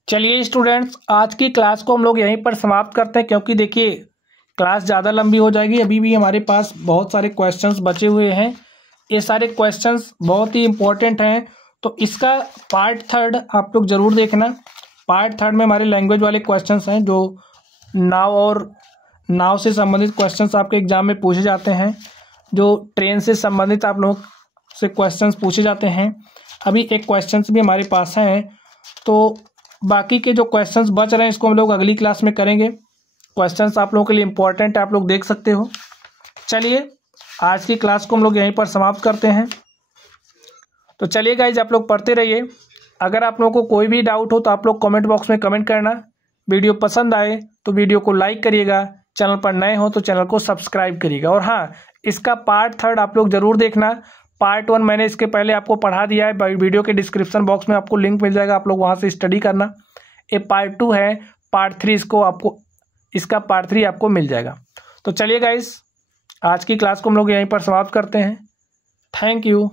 चलिए स्टूडेंट्स, आज की क्लास को हम लोग यहीं पर समाप्त करते हैं, क्योंकि देखिए क्लास ज़्यादा लंबी हो जाएगी। अभी भी हमारे पास बहुत सारे क्वेश्चंस बचे हुए हैं, ये सारे क्वेश्चंस बहुत ही इंपॉर्टेंट हैं, तो इसका पार्ट 3 आप लोग ज़रूर देखना। पार्ट 3 में हमारे लैंग्वेज वाले क्वेश्चंस हैं, जो नाव से संबंधित क्वेश्चंस आपके एग्जाम में पूछे जाते हैं, जो ट्रेन से संबंधित आप लोग से क्वेश्चंस पूछे जाते हैं। अभी एक क्वेश्चंस भी हमारे पास हैं, तो बाकी के जो क्वेश्चंस बच रहे हैं इसको हम लोग अगली क्लास में करेंगे। क्वेश्चंस आप लोगों के लिए इंपॉर्टेंट है, आप लोग देख सकते हो। चलिए आज की क्लास को हम लोग यहीं पर समाप्त करते हैं। तो चलिए गाइज, आप लोग पढ़ते रहिए। अगर आप लोगों को कोई भी डाउट हो तो आप लोग कमेंट बॉक्स में कमेंट करना। वीडियो पसंद आए तो वीडियो को लाइक करिएगा, चैनल पर नए हो तो चैनल को सब्सक्राइब करिएगा। और हाँ, इसका पार्ट 3 आप लोग ज़रूर देखना। पार्ट 1 मैंने इसके पहले आपको पढ़ा दिया है, वीडियो के डिस्क्रिप्शन बॉक्स में आपको लिंक मिल जाएगा, आप लोग वहाँ से स्टडी करना। ये पार्ट 2 है, पार्ट 3 इसका पार्ट 3 आपको मिल जाएगा। तो चलिए गाइस, आज की क्लास को हम लोग यहीं पर समाप्त करते हैं। Thank you.